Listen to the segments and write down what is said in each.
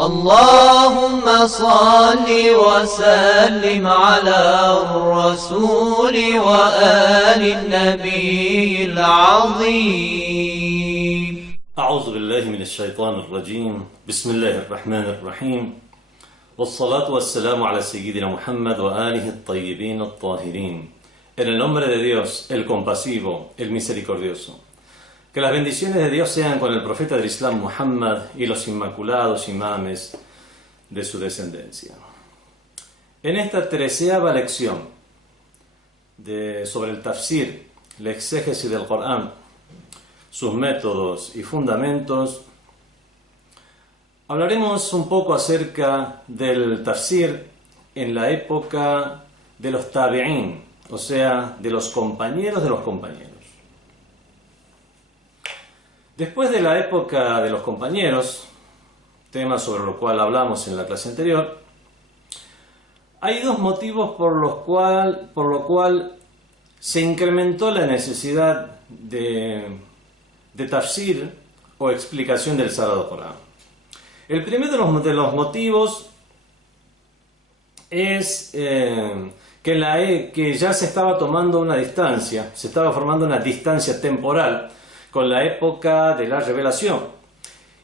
اللهم صل وسلم على الرسول وآل النبي العظيم. أعوذ بالله من الشيطان الرجيم. بسم الله الرحمن الرحيم. والصلاة والسلام على سيدنا Muhammad وآله الطيبين الطاهرين. En el nombre de Dios, el compasivo, el misericordioso. Que las bendiciones de Dios sean con el profeta del Islam Muhammad y los inmaculados imames de su descendencia. En esta 13ª lección sobre el tafsir, la exégesis del Corán, sus métodos y fundamentos, hablaremos un poco acerca del tafsir en la época de los tabi'in, o sea, de los compañeros de los compañeros. Después de la época de los compañeros, tema sobre lo cual hablamos en la clase anterior, hay dos motivos por lo cual se incrementó la necesidad de tafsir o explicación del Sagrado Corán. El primero de los motivos es que ya se estaba tomando una distancia, se estaba formando una distancia temporal con la época de la revelación,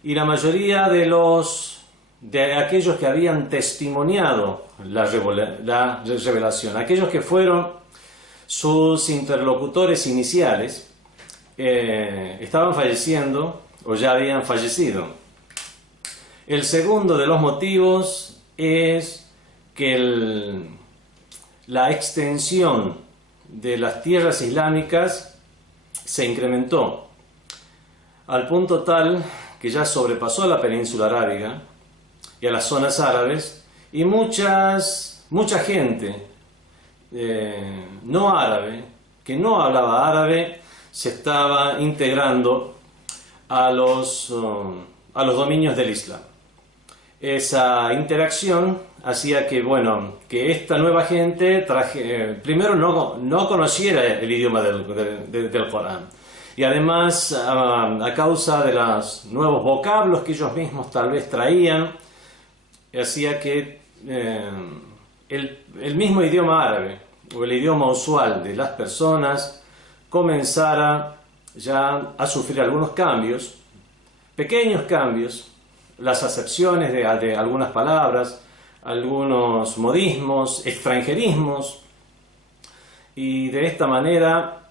y la mayoría de aquellos que habían testimoniado la revelación, aquellos que fueron sus interlocutores iniciales, estaban falleciendo o ya habían fallecido. El segundo de los motivos es que la extensión de las tierras islámicas se incrementó al punto tal que ya sobrepasó a la península arábiga y a las zonas árabes, y mucha gente no árabe, que no hablaba árabe, se estaba integrando a los dominios del Islam. Esa interacción hacía que esta nueva gente primero no conociera el idioma del Corán, y además a causa de los nuevos vocablos que ellos mismos tal vez traían, hacía que el mismo idioma árabe o el idioma usual de las personas comenzara ya a sufrir algunos cambios, pequeños cambios, las acepciones de algunas palabras, algunos modismos, extranjerismos, y de esta manera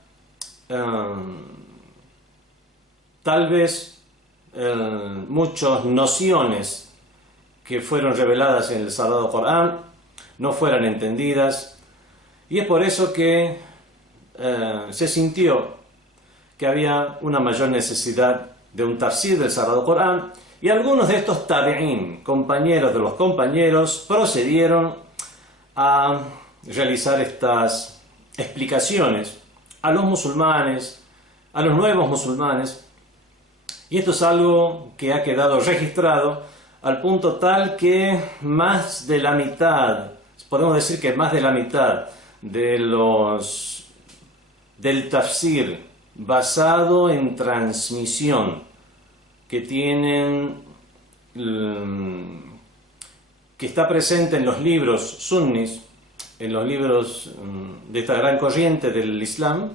tal vez muchas nociones que fueron reveladas en el Sagrado Corán no fueran entendidas, y es por eso que se sintió que había una mayor necesidad de un tafsir del Sagrado Corán, y algunos de estos tabi'in, compañeros de los compañeros, procedieron a realizar estas explicaciones a los musulmanes, a los nuevos musulmanes. Y esto es algo que ha quedado registrado al punto tal que más de la mitad, podemos decir que más de la mitad del tafsir basado en transmisión que está presente en los libros sunnis, en los libros de esta gran corriente del Islam,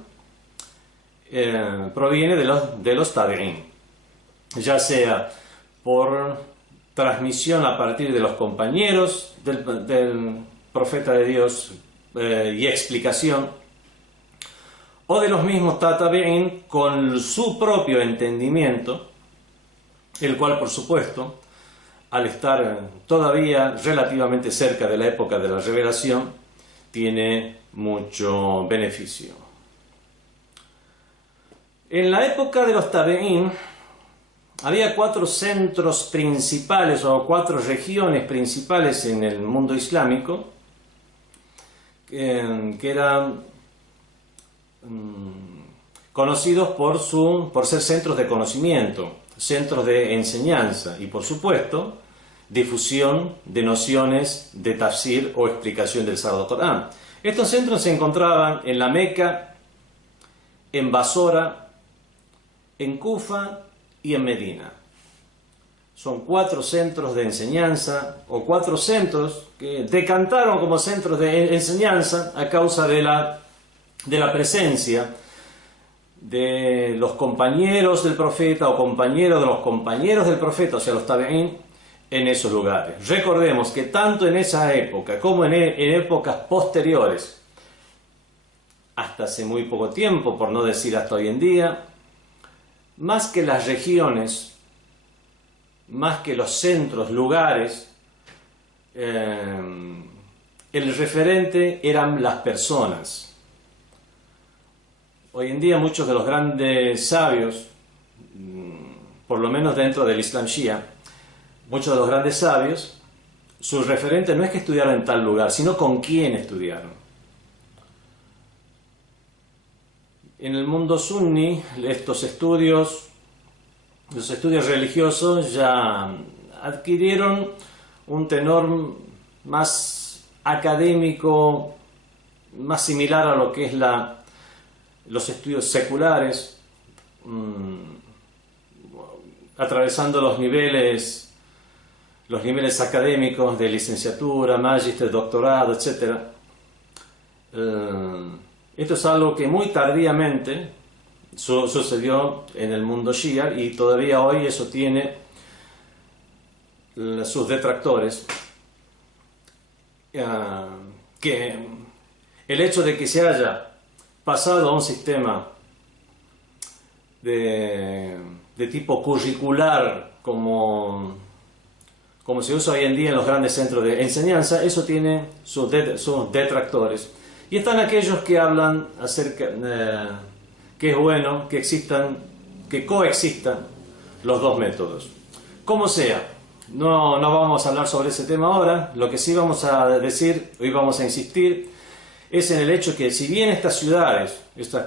proviene de los tabi'in, ya sea por transmisión a partir de los compañeros del profeta de Dios y explicación, o de los mismos tabi'in con su propio entendimiento, el cual, por supuesto, al estar todavía relativamente cerca de la época de la revelación, tiene mucho beneficio. En la época de los tabi'in había 4 centros principales o 4 regiones principales en el mundo islámico que eran conocidos por ser centros de conocimiento, centros de enseñanza y, por supuesto, difusión de nociones de tafsir o explicación del Sagrado Corán. Estos centros se encontraban en la Meca, en Basora, en Kufa y en Medina. Son 4 centros de enseñanza, o 4 centros que decantaron como centros de enseñanza a causa de la presencia de los compañeros del profeta o compañeros de los compañeros del profeta, o sea, los tabeín, en esos lugares. Recordemos que tanto en esa época como en épocas posteriores, hasta hace muy poco tiempo, por no decir hasta hoy en día, más que las regiones, más que los centros, lugares, el referente eran las personas. Hoy en día muchos de los grandes sabios, por lo menos dentro del Islam Shia, muchos de los grandes sabios, su referente no es que estudiaron en tal lugar, sino con quién estudiaron. En el mundo sunni, los estudios religiosos ya adquirieron un tenor más académico, más similar a lo que es los estudios seculares, atravesando los niveles académicos de licenciatura, magíster, doctorado, etc. Esto es algo que muy tardíamente sucedió en el mundo shia, y todavía hoy eso tiene sus detractores, que el hecho de que se haya pasado a un sistema de tipo curricular como se usa hoy en día en los grandes centros de enseñanza, eso tiene sus detractores. Y están aquellos que hablan acerca que es bueno que coexistan los dos métodos. Como sea, no vamos a hablar sobre ese tema ahora. Lo que sí vamos a decir, hoy vamos a insistir, es en el hecho que si bien estas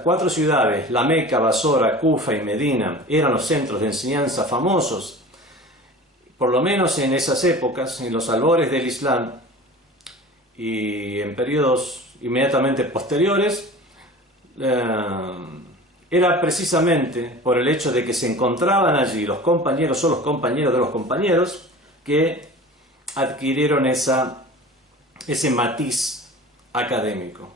4 ciudades, la Meca, Basora, Kufa y Medina, eran los centros de enseñanza famosos, por lo menos en esas épocas, en los albores del Islam y en periodos inmediatamente posteriores, era precisamente por el hecho de que se encontraban allí los compañeros o los compañeros de los compañeros que adquirieron ese matiz académico.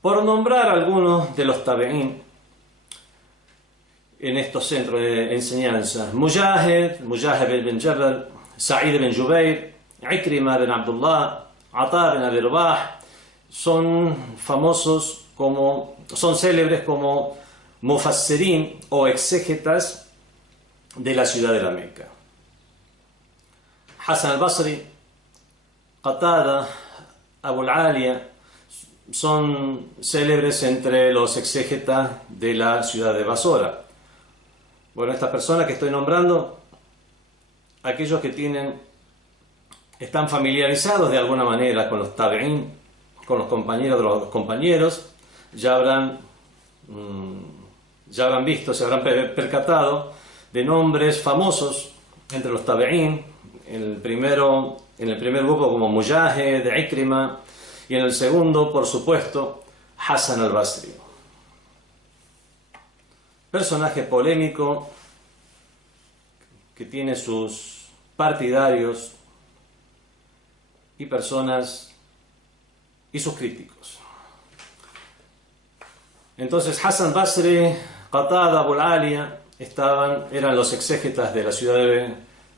Por nombrar algunos de los tabeín en estos centros de enseñanza: Mujahid bin Jabal, Sa'id bin Jubayr, Ikrima bin Abdullah, Ata bin Abi Rabah, son célebres como mufassirin o exégetas de la ciudad de la Meca. Hasan al-Basri, Qatada, Abu al-Aliya son célebres entre los exégetas de la ciudad de Basora. Bueno, estas personas que estoy nombrando, aquellos que están familiarizados de alguna manera con los tabi'in, con los compañeros de los compañeros, ya habrán visto, se habrán percatado de nombres famosos entre los tabi'in, en el primer grupo como Mujahid, Ikrima, y en el segundo, por supuesto, Hasan al-Basri. Personaje polémico que tiene sus partidarios y sus críticos. Entonces Hasan al-Basri, Qatada, Abu al-Aliya eran los exégetas de la ciudad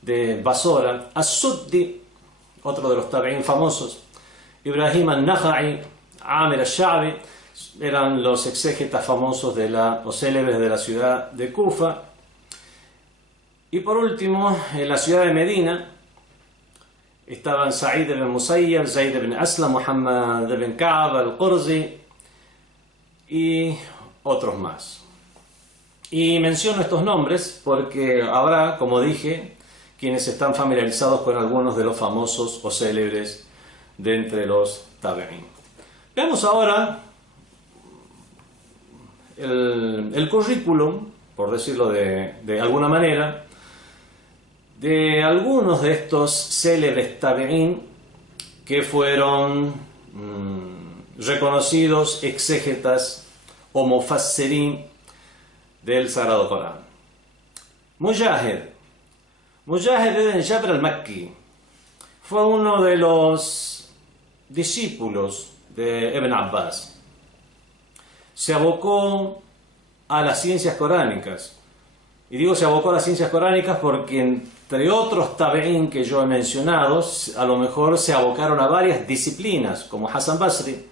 de Basora. As-Suddi, otro de los tabi'in famosos, Ibrahim al-Nakha'i, Amir al-Sha'bi, eran los exégetas famosos o célebres de la ciudad de Kufa. Y por último, en la ciudad de Medina estaban Sa'id ibn Musayyab, Zayd ibn Aslam, Muhammad ibn Ka'b al-Qurzi y otros más. Y menciono estos nombres porque habrá, como dije, quienes están familiarizados con algunos de los famosos o célebres de entre los tabi'in. Veamos ahora el currículum, por decirlo de alguna manera, de algunos de estos célebres tabi'in que fueron reconocidos exégetas o mufassirin del Sagrado Corán. Mujahid, Mujahid ibn Jabr al-Makki fue uno de los discípulos de Ibn Abbas. Se abocó a las ciencias coránicas. Y digo se abocó a las ciencias coránicas porque entre otros tabeín que yo he mencionado, a lo mejor se abocaron a varias disciplinas, como Hassan Basri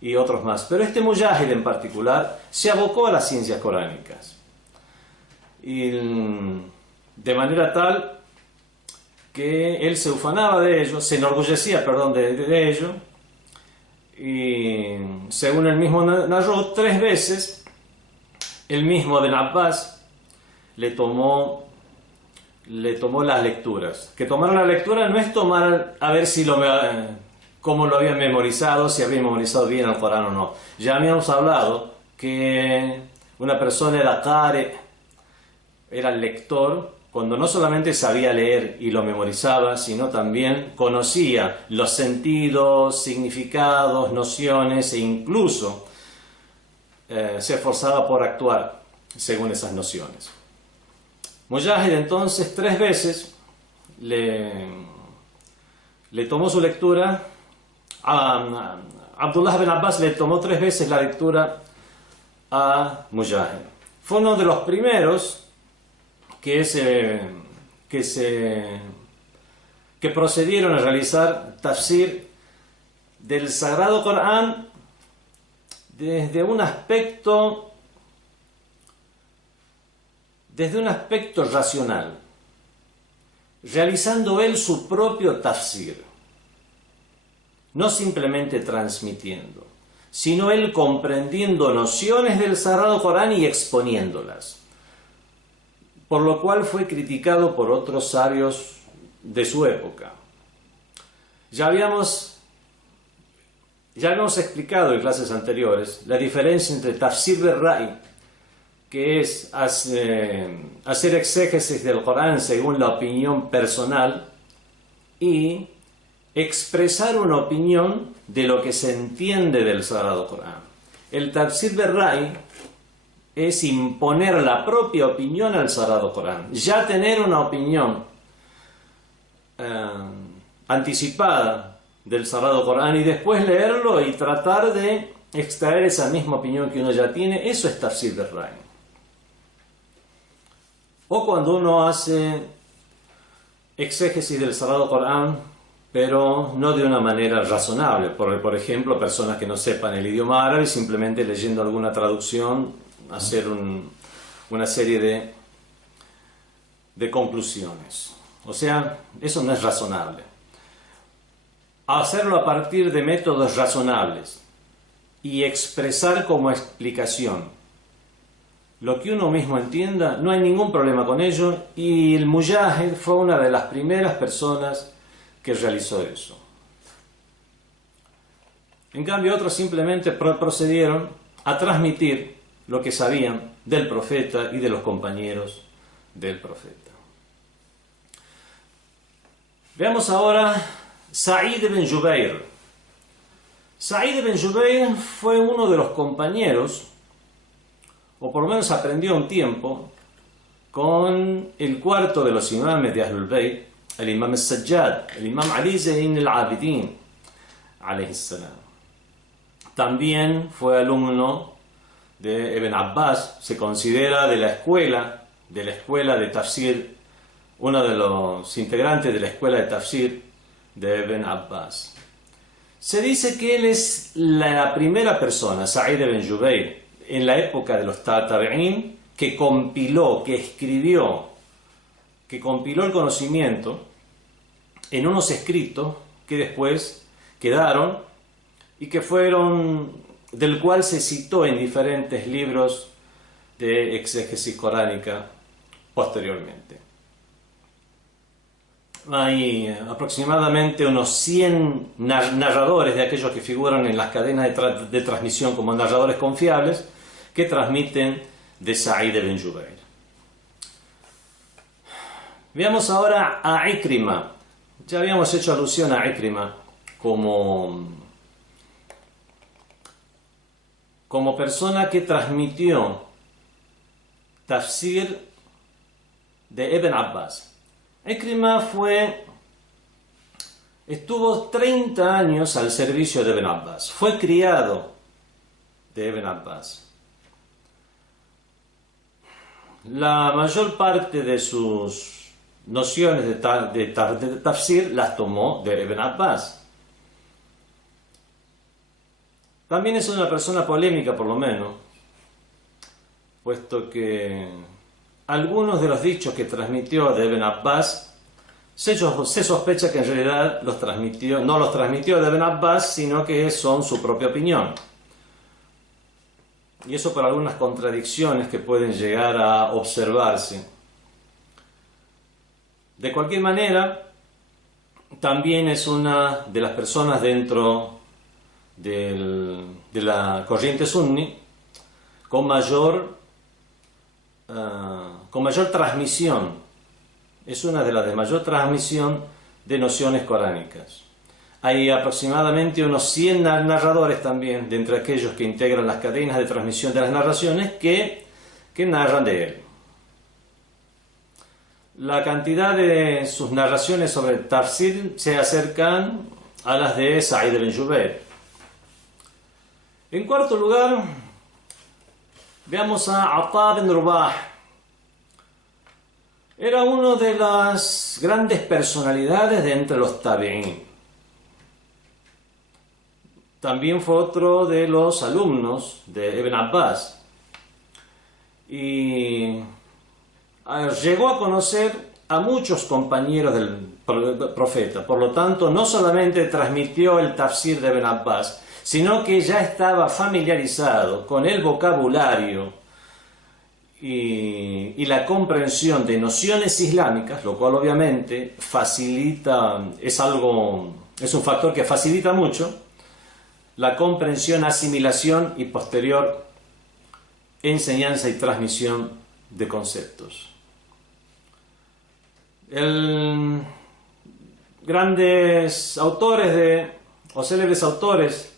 y otros más. Pero este Mujahid en particular se abocó a las ciencias coránicas. Y de manera tal que él se ufanaba de ello, se enorgullecía, perdón, de ello. Y según él mismo narró, 3 veces el mismo Ibn Abbas le tomó las lecturas. Que tomar la lectura no es tomar a ver si cómo lo habían memorizado, si habían memorizado bien el Corán o no. Ya habíamos hablado que una persona era qari, era lector, cuando no solamente sabía leer y lo memorizaba, sino también conocía los sentidos, significados, nociones e incluso se esforzaba por actuar según esas nociones. Mujahid entonces 3 veces le tomó su lectura. Abdullah ibn Abbas le tomó 3 veces la lectura a Mujahid. Fue uno de los primeros que procedieron a realizar tafsir del Sagrado Corán desde un aspecto racional, realizando él su propio tafsir, no simplemente transmitiendo, sino él comprendiendo nociones del Sagrado Corán y exponiéndolas, por lo cual fue criticado por otros sabios de su época. Ya habíamos explicado en clases anteriores la diferencia entre tafsir bil-ra'i, que es hacer exégesis del Corán según la opinión personal, y expresar una opinión de lo que se entiende del Sagrado Corán. El tafsir bil-ra'i es imponer la propia opinión al Sagrado Corán, ya tener una opinión anticipada del Sagrado Corán y después leerlo y tratar de extraer esa misma opinión que uno ya tiene. Eso es tafsir bil-ra'i. O cuando uno hace exégesis del Sagrado Corán, pero no de una manera razonable. Por ejemplo, personas que no sepan el idioma árabe, simplemente leyendo alguna traducción, hacer una serie de conclusiones. O sea, eso no es razonable. Hacerlo a partir de métodos razonables y expresar como explicación lo que uno mismo entienda, no hay ningún problema con ello, y el Mujahid fue una de las primeras personas que realizó eso. En cambio, otros simplemente procedieron a transmitir lo que sabían del profeta y de los compañeros del profeta. Veamos ahora Sa'id ibn Jubayr. Sa'id ibn Jubayr fue uno de los compañeros, o por lo menos aprendió un tiempo, con el cuarto de los imames de Ahlul Bayt, el imam al-Sajjad, el imam Ali Zayn al-Abidin, alayhi salam. También fue alumno de Ibn Abbas, se considera de la escuela de Tafsir, uno de los integrantes de la escuela de Tafsir de Ibn Abbas. Se dice que él es la primera persona, Sa'id ibn Jubayr, en la época de los tabi'in, que compiló, que escribió, que compiló el conocimiento en unos escritos que después quedaron y que fueron, del cual se citó en diferentes libros de exégesis coránica posteriormente. Hay aproximadamente unos 100 narradores de aquellos que figuran en las cadenas de transmisión como narradores confiables que transmiten de Sa'id ibn Jubayr. Veamos ahora a Ikrima. Ya habíamos hecho alusión a Ikrima como persona que transmitió tafsir de Ibn Abbas. Ikrimah estuvo 30 años al servicio de Ibn Abbas. Fue criado de Ibn Abbas. La mayor parte de sus nociones de tafsir las tomó de Ibn Abbas. También es una persona polémica, por lo menos, puesto que algunos de los dichos que transmitió de Ibn Abbas se sospecha que en realidad no los transmitió de Ibn Abbas, sino que son su propia opinión. Y eso por algunas contradicciones que pueden llegar a observarse. De cualquier manera, también es una de las personas dentro de la corriente sunni con mayor transmisión. Es una de las de mayor transmisión de nociones coránicas. Hay aproximadamente unos 100 narradores también, de entre aquellos que integran las cadenas de transmisión de las narraciones, que narran de él. La cantidad de sus narraciones sobre el tafsir se acercan a las de Sa'id ibn Jubayr. En cuarto lugar, veamos a Atá ibn Rubah. Era una de las grandes personalidades de entre los tabi'ín. También fue otro de los alumnos de Ibn Abbas. Y llegó a conocer a muchos compañeros del profeta. Por lo tanto, no solamente transmitió el tafsir de Ibn Abbas, sino que ya estaba familiarizado con el vocabulario y la comprensión de nociones islámicas, lo cual obviamente es un factor que facilita mucho la comprensión, asimilación y posterior enseñanza y transmisión de conceptos. Grandes autores o célebres autores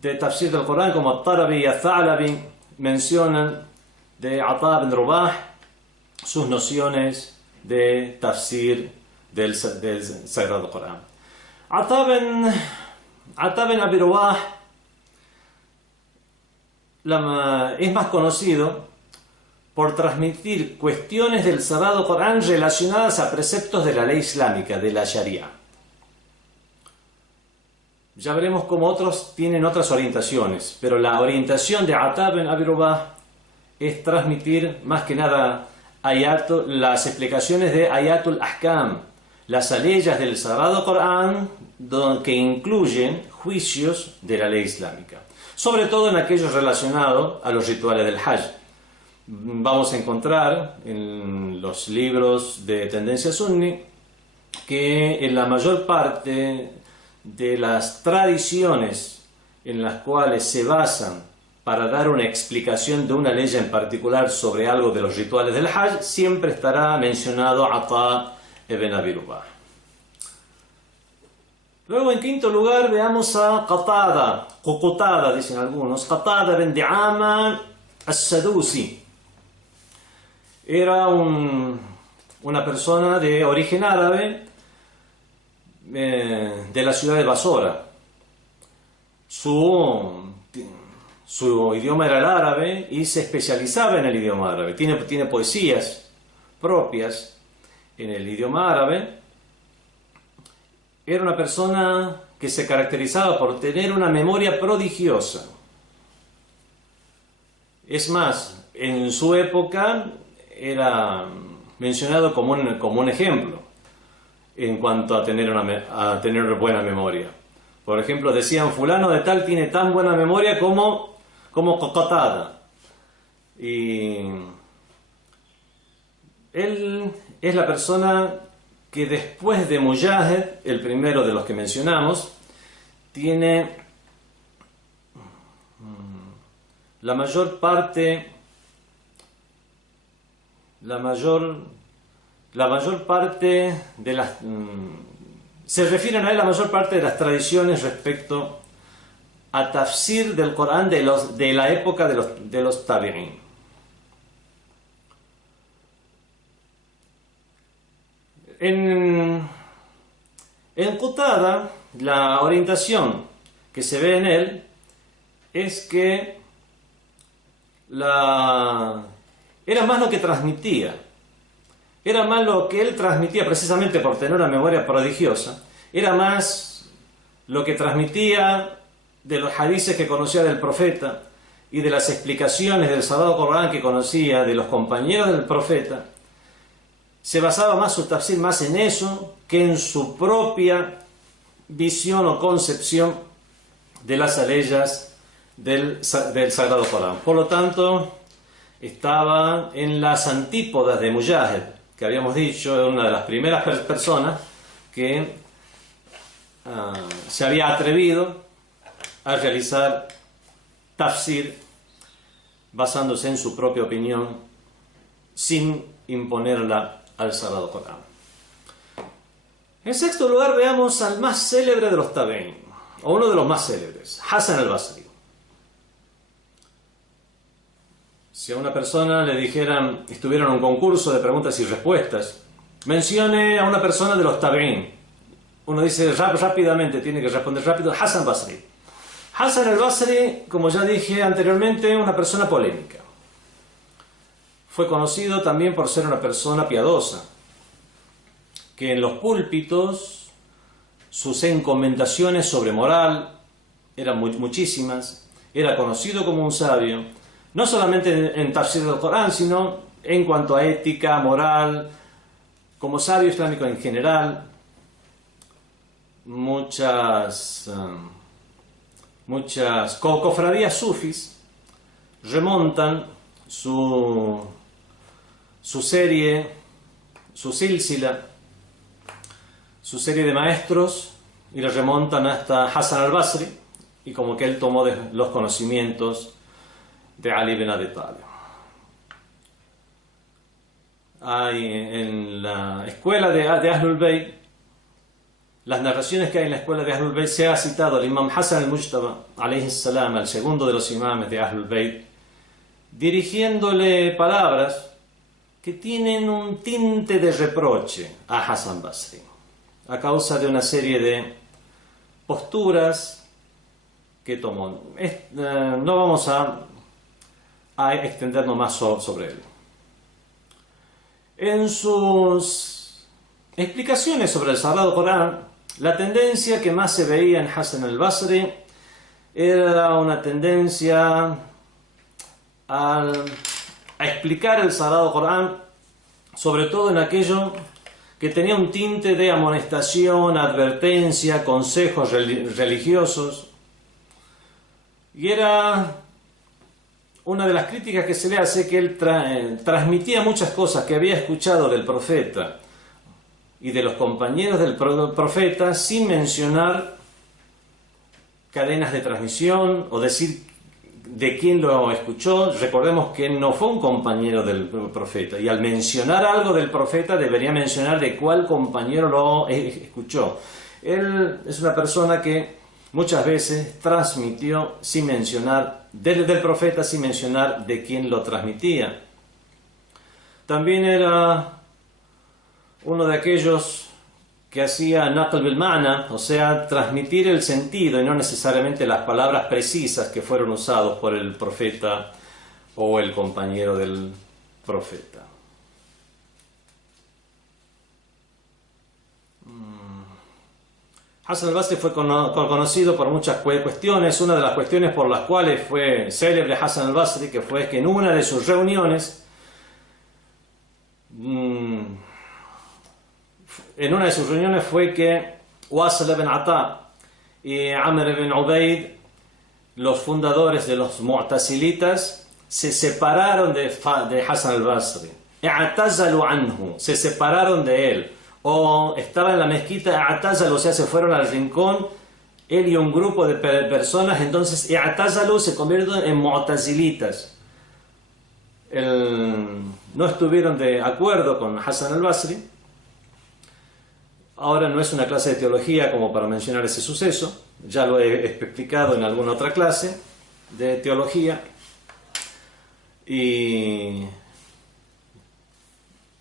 de tafsir del Corán como At-Tarabi y Ath-Tha'labi mencionan de Atá ibn Rubah sus nociones de tafsir del Sagrado Corán. Atá ibn Abi Rubah es más conocido por transmitir cuestiones del Sagrado Corán relacionadas a preceptos de la ley islámica, de la Sharia. Ya veremos cómo otros tienen otras orientaciones, pero la orientación de Atá ibn Abi Rubah es transmitir más que nada las explicaciones de Ayatul Ahkam, las aleyas del Sagrado Corán que incluyen juicios de la ley islámica, sobre todo en aquellos relacionados a los rituales del Hajj. Vamos a encontrar en los libros de tendencia sunni que en la mayor parte de las tradiciones en las cuales se basan para dar una explicación de una ley en particular sobre algo de los rituales del Hajj, siempre estará mencionado Atá ibn Abi Rubah. Luego, en quinto lugar, veamos a Qatada, dicen algunos, Qatada ibn Di'ama as-Sadusi. Era una persona de origen árabe de la ciudad de Basora. Su idioma era el árabe y se especializaba en el idioma árabe. Tiene poesías propias en el idioma árabe. Era una persona que se caracterizaba por tener una memoria prodigiosa. Es más, en su época era mencionado como un ejemplo en cuanto a tener buena memoria. Por ejemplo, decían, fulano de tal tiene tan buena memoria como Qatada. Y él es la persona que después de Mujahid, el primero de los que mencionamos, tiene la mayor parte de las se refieren a él la mayor parte de las tradiciones respecto a tafsir del Corán de la época de los tabi'ín. En Qatada, la orientación que se ve en él es que era más lo que transmitía, era más lo que él transmitía precisamente por tener una memoria prodigiosa, era más lo que transmitía de los hadices que conocía del profeta y de las explicaciones del Sagrado Corán que conocía de los compañeros del profeta. Se basaba más su tafsir más en eso que en su propia visión o concepción de las aleyas del Sagrado Corán. Por lo tanto, estaba en las antípodas de Mujahid, que habíamos dicho, una de las primeras personas que se había atrevido a realizar tafsir basándose en su propia opinión sin imponerla al Sagrado Corán. En sexto lugar, veamos al más célebre de los tabeín, o uno de los más célebres, Hasan al-Basri. Si a una persona le dijeran, estuviera en un concurso de preguntas y respuestas, mencione a una persona de los tabeín, uno dice rápidamente, tiene que responder rápido, Hasan al-Basri. Hasan al-Basri, como ya dije anteriormente, una persona polémica. Fue conocido también por ser una persona piadosa, que en los púlpitos sus encomendaciones sobre moral eran muchísimas, era conocido como un sabio, no solamente en tafsir del Corán, sino en cuanto a ética, moral, como sabio islámico en general. Muchas cofradías sufis remontan su serie, su sílsila, su serie de maestros, y le remontan hasta Hasan al-Basri, y como que él tomó los conocimientos de Ali ibn Abi Talib. Hay en la escuela de Ahlul Bayt, las narraciones que hay en la escuela de Ahlul Bayt, se ha citado al imam Hasan al-Mujtaba, alayhi salam, al segundo de los imames de Ahlul Bayt, dirigiéndole palabras que tienen un tinte de reproche a Hasan al-Basri, a causa de una serie de posturas que tomó. No vamos a extendernos más sobre él. En sus explicaciones sobre el Sagrado Corán, la tendencia que más se veía en Hasan al-Basri era una tendencia a explicar el Sagrado Corán, sobre todo en aquello que tenía un tinte de amonestación, advertencia, consejos religiosos, y era una de las críticas que se le hace, que él transmitía muchas cosas que había escuchado del profeta y de los compañeros del profeta sin mencionar cadenas de transmisión o decir de quién lo escuchó. Recordemos que él no fue un compañero del profeta, y al mencionar algo del profeta debería mencionar de cuál compañero lo escuchó. Él es una persona que muchas veces transmitió sin mencionar del profeta, sin mencionar de quién lo transmitía. También era uno de aquellos que hacía naql bil ma'na, o sea, transmitir el sentido y no necesariamente las palabras precisas que fueron usados por el profeta o el compañero del profeta. Hasan al-Basri fue conocido por muchas cuestiones. Una de las cuestiones por las cuales fue célebre Hasan al-Basri, que fue que en una de sus reuniones, fue que Wasl ibn Ata y Amr ibn Ubaid, los fundadores de los Mu'tazilitas, se separaron de Hasan al-Basri. I'tazalu anhu, se separaron de él. O estaba en la mezquita, i'tazalu, o sea, se fueron al rincón, él y un grupo de personas. Entonces i'tazalu se convirtieron en Mu'tazilitas. No estuvieron de acuerdo con Hasan al-Basri. Ahora no es una clase de teología como para mencionar ese suceso, ya lo he explicado en alguna otra clase de teología. Y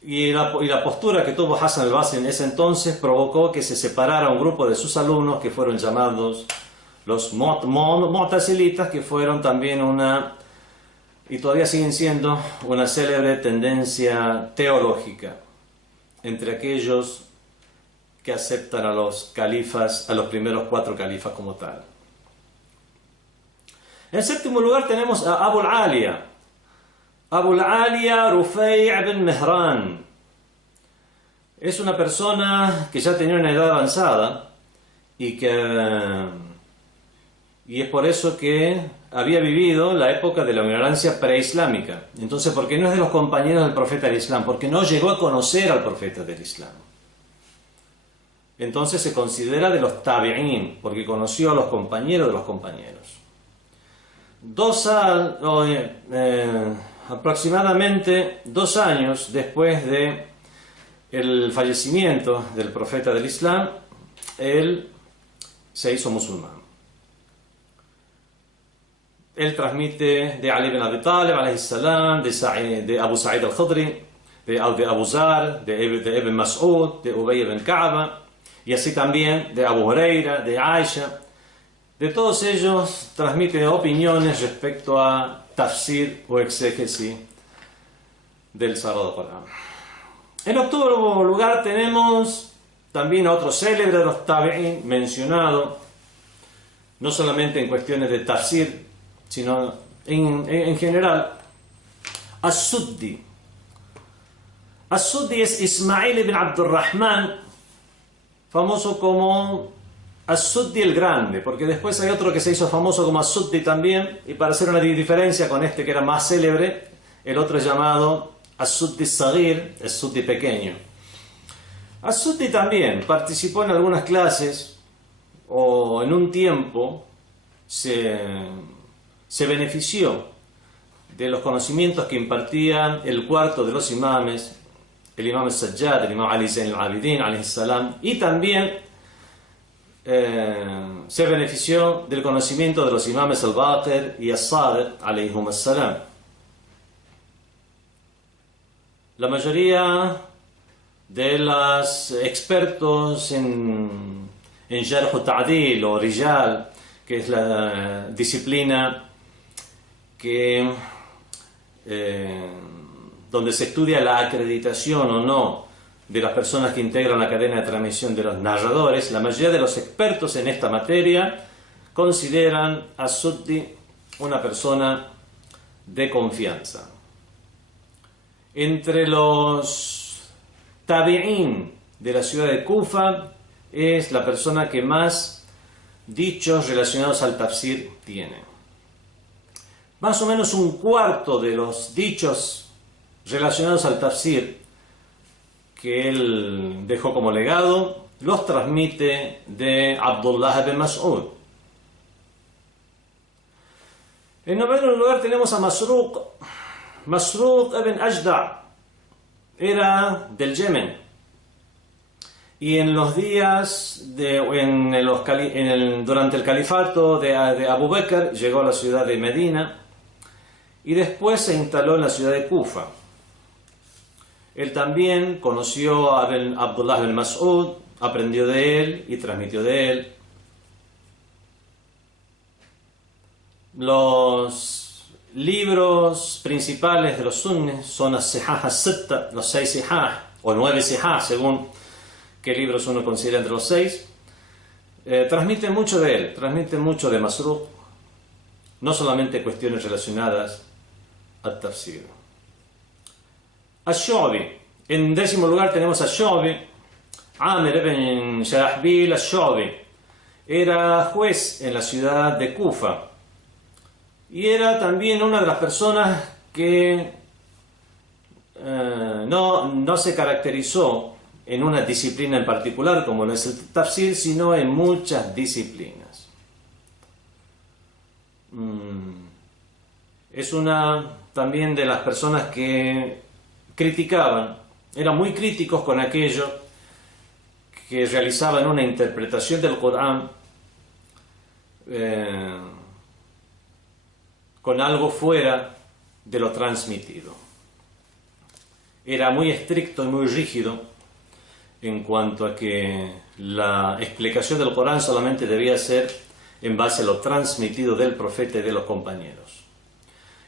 y la postura que tuvo Hassan al-Basri en ese entonces provocó que se separara un grupo de sus alumnos que fueron llamados los Mu'tazilitas, que fueron también y todavía siguen siendo una célebre tendencia teológica entre aquellos que aceptan a los califas, a los primeros 4 califas como tal. En séptimo lugar tenemos a Abu al-Aliya. Abu al-Aliya Rufai' ibn Mihran. Es una persona que ya tenía una edad avanzada y es por eso que había vivido la época de la ignorancia preislámica. Entonces, ¿por qué no es de los compañeros del profeta del Islam? Porque no llegó a conocer al profeta del Islam. Entonces se considera de los tabi'in, porque conoció a los compañeros de los compañeros. Aproximadamente 2 años después de el fallecimiento del profeta del Islam, él se hizo musulmán. Él transmite de Ali ibn Abi Talib, alayhi salam, de Abu Sa'id al-Khudri, de Abu Zar, de Ibn Mas'ud, de Ubay ibn Ka'ba, y así también de Abu Huraira, de Aisha. De todos ellos transmite opiniones respecto a tafsir o exégesis del Sagrado Corán. En octavo lugar tenemos también a otro célebre de los tabi'in mencionado, no solamente en cuestiones de tafsir, sino en general, As-Suddi. As-Suddi es Ismail ibn Abdurrahman, famoso como As-Suddi el Grande, porque después hay otro que se hizo famoso como As-Suddi también, y para hacer una diferencia con este que era más célebre, el otro es llamado As-Suddi Saghir, As-Suddi pequeño. As-Suddi también participó en algunas clases, o en un tiempo se benefició de los conocimientos que impartían el cuarto de los imames, el imam al-Sajjad, el imam Ali Zayn al-Abidin, alayhi salam, y también se benefició del conocimiento de los imames al-Baqir y al-Sadiq, alayhum salam. La mayoría de los expertos en Jarh o Ta'dil o Rijal, que es la disciplina donde se estudia la acreditación o no de las personas que integran la cadena de transmisión de los narradores, la mayoría de los expertos en esta materia consideran a Suddi una persona de confianza. Entre los tabi'in de la ciudad de Kufa es la persona que más dichos relacionados al tafsir tiene. Más o menos un cuarto de los dichos relacionados al tafsir que él dejó como legado los transmite de Abdullah ibn Mas'ud. En noveno lugar tenemos a Masruq. Masruq ibn Ajda' era del Yemen, y en los días durante el califato de Abu Bakr llegó a la ciudad de Medina y después se instaló en la ciudad de Kufa. Él también conoció a Abdullah ibn Mas'ud, aprendió de él y transmitió de él. Los libros principales de los sunnis son los Sihah as-Sitta, los 6 Sihah, o 9 Sihah, según qué libros uno considera entre los 6. Transmite mucho de él, transmite mucho de Masruq, no solamente cuestiones relacionadas al tafsir. Ash-Shu'bi. En décimo lugar tenemos a Shu'bi, Amir ibn Sharahbil Ash-Shu'bi. Era juez en la ciudad de Kufa y era también una de las personas que no se caracterizó en una disciplina en particular como no es el tafsir, sino en muchas disciplinas. Es una también de las personas que criticaban, eran muy críticos con aquello que realizaban una interpretación del Corán con algo fuera de lo transmitido. era muy estricto y muy rígido en cuanto a que la explicación del Corán solamente debía ser en base a lo transmitido del profeta y de los compañeros.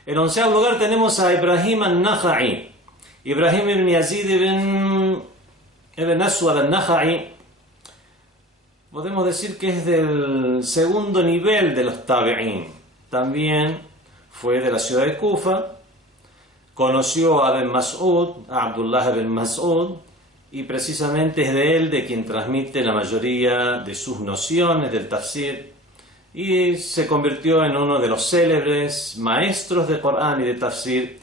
En 11º lugar tenemos a Ibrahim al-Nakha'i. Ibrahim ibn Yazid ibn Aswad al-Nakha'i, podemos decir que es del segundo nivel de los tabi'in. También fue de la ciudad de Kufa, conoció a Ibn Mas'ud, a Abdullah ibn Mas'ud, y precisamente es de él de quien transmite la mayoría de sus nociones del tafsir, y se convirtió en uno de los célebres maestros de Corán y de tafsir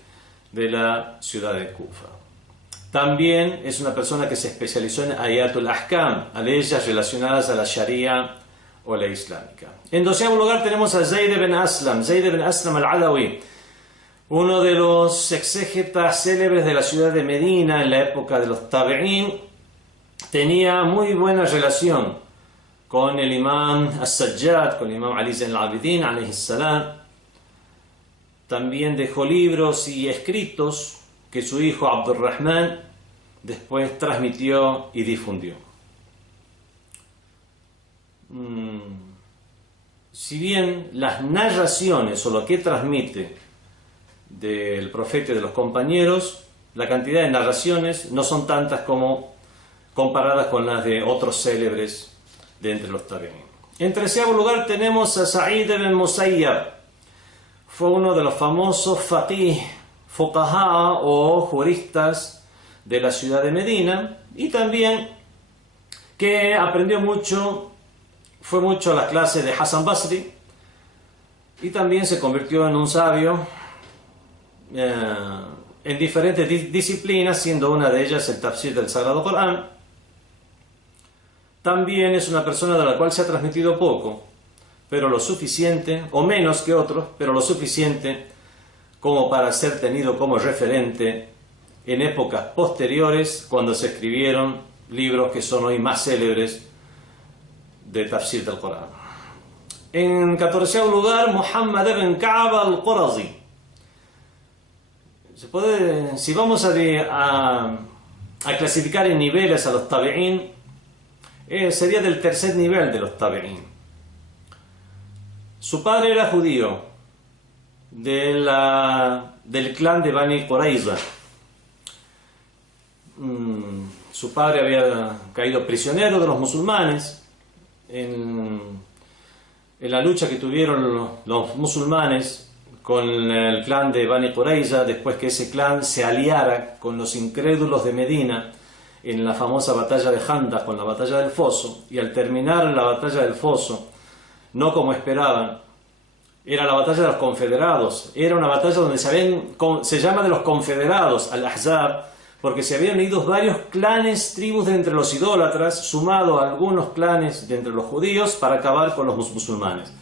de la ciudad de Kufa. También es una persona que se especializó en Ayatul Ahkam, a leyes relacionadas a la Sharia o la islámica. En 12º lugar tenemos a Zayd ibn Aslam al-Alawi, uno de los exégetas célebres de la ciudad de Medina en la época de los tabi'in. Tenía muy buena relación con el imam As-Sajjad, con el imam Ali Zayn al-Abidin alayhi salam. También dejó libros y escritos que su hijo Abdurrahman después transmitió y difundió. Si bien las narraciones o lo que transmite del profeta y de los compañeros, la cantidad de narraciones no son tantas como comparadas con las de otros célebres de entre los tabi'in. En 13º lugar tenemos a Sa'id ibn Musayyab. Fue uno de los famosos fuqaha o juristas de la ciudad de Medina, y también que aprendió mucho, fue mucho a las clases de Hassan Basri, y también se convirtió en un sabio en diferentes disciplinas, siendo una de ellas el tafsir del Sagrado Corán. También es una persona de la cual se ha transmitido poco, pero lo suficiente, o menos que otros, pero lo suficiente como para ser tenido como referente en épocas posteriores, cuando se escribieron libros que son hoy más célebres de tafsir del Corán. En 14º lugar, Muhammad ibn Ka'b al-Qurazi. Si vamos a clasificar en niveles a los tabi'in, sería del tercer nivel de los tabi'in. Su padre era judío, del clan de Bani Qurayza. Su padre había caído prisionero de los musulmanes en la lucha que tuvieron los musulmanes con el clan de Bani Qurayza, después que ese clan se aliara con los incrédulos de Medina en la famosa batalla de Khandaq, con la batalla del Foso. Y al terminar la batalla del Foso, no como esperaban, era la batalla de los confederados. Era una batalla donde se llama de los confederados, al-Ahzab, porque se habían unido varios clanes, tribus de entre los idólatras, sumado a algunos clanes de entre los judíos, para acabar con los musulmanes.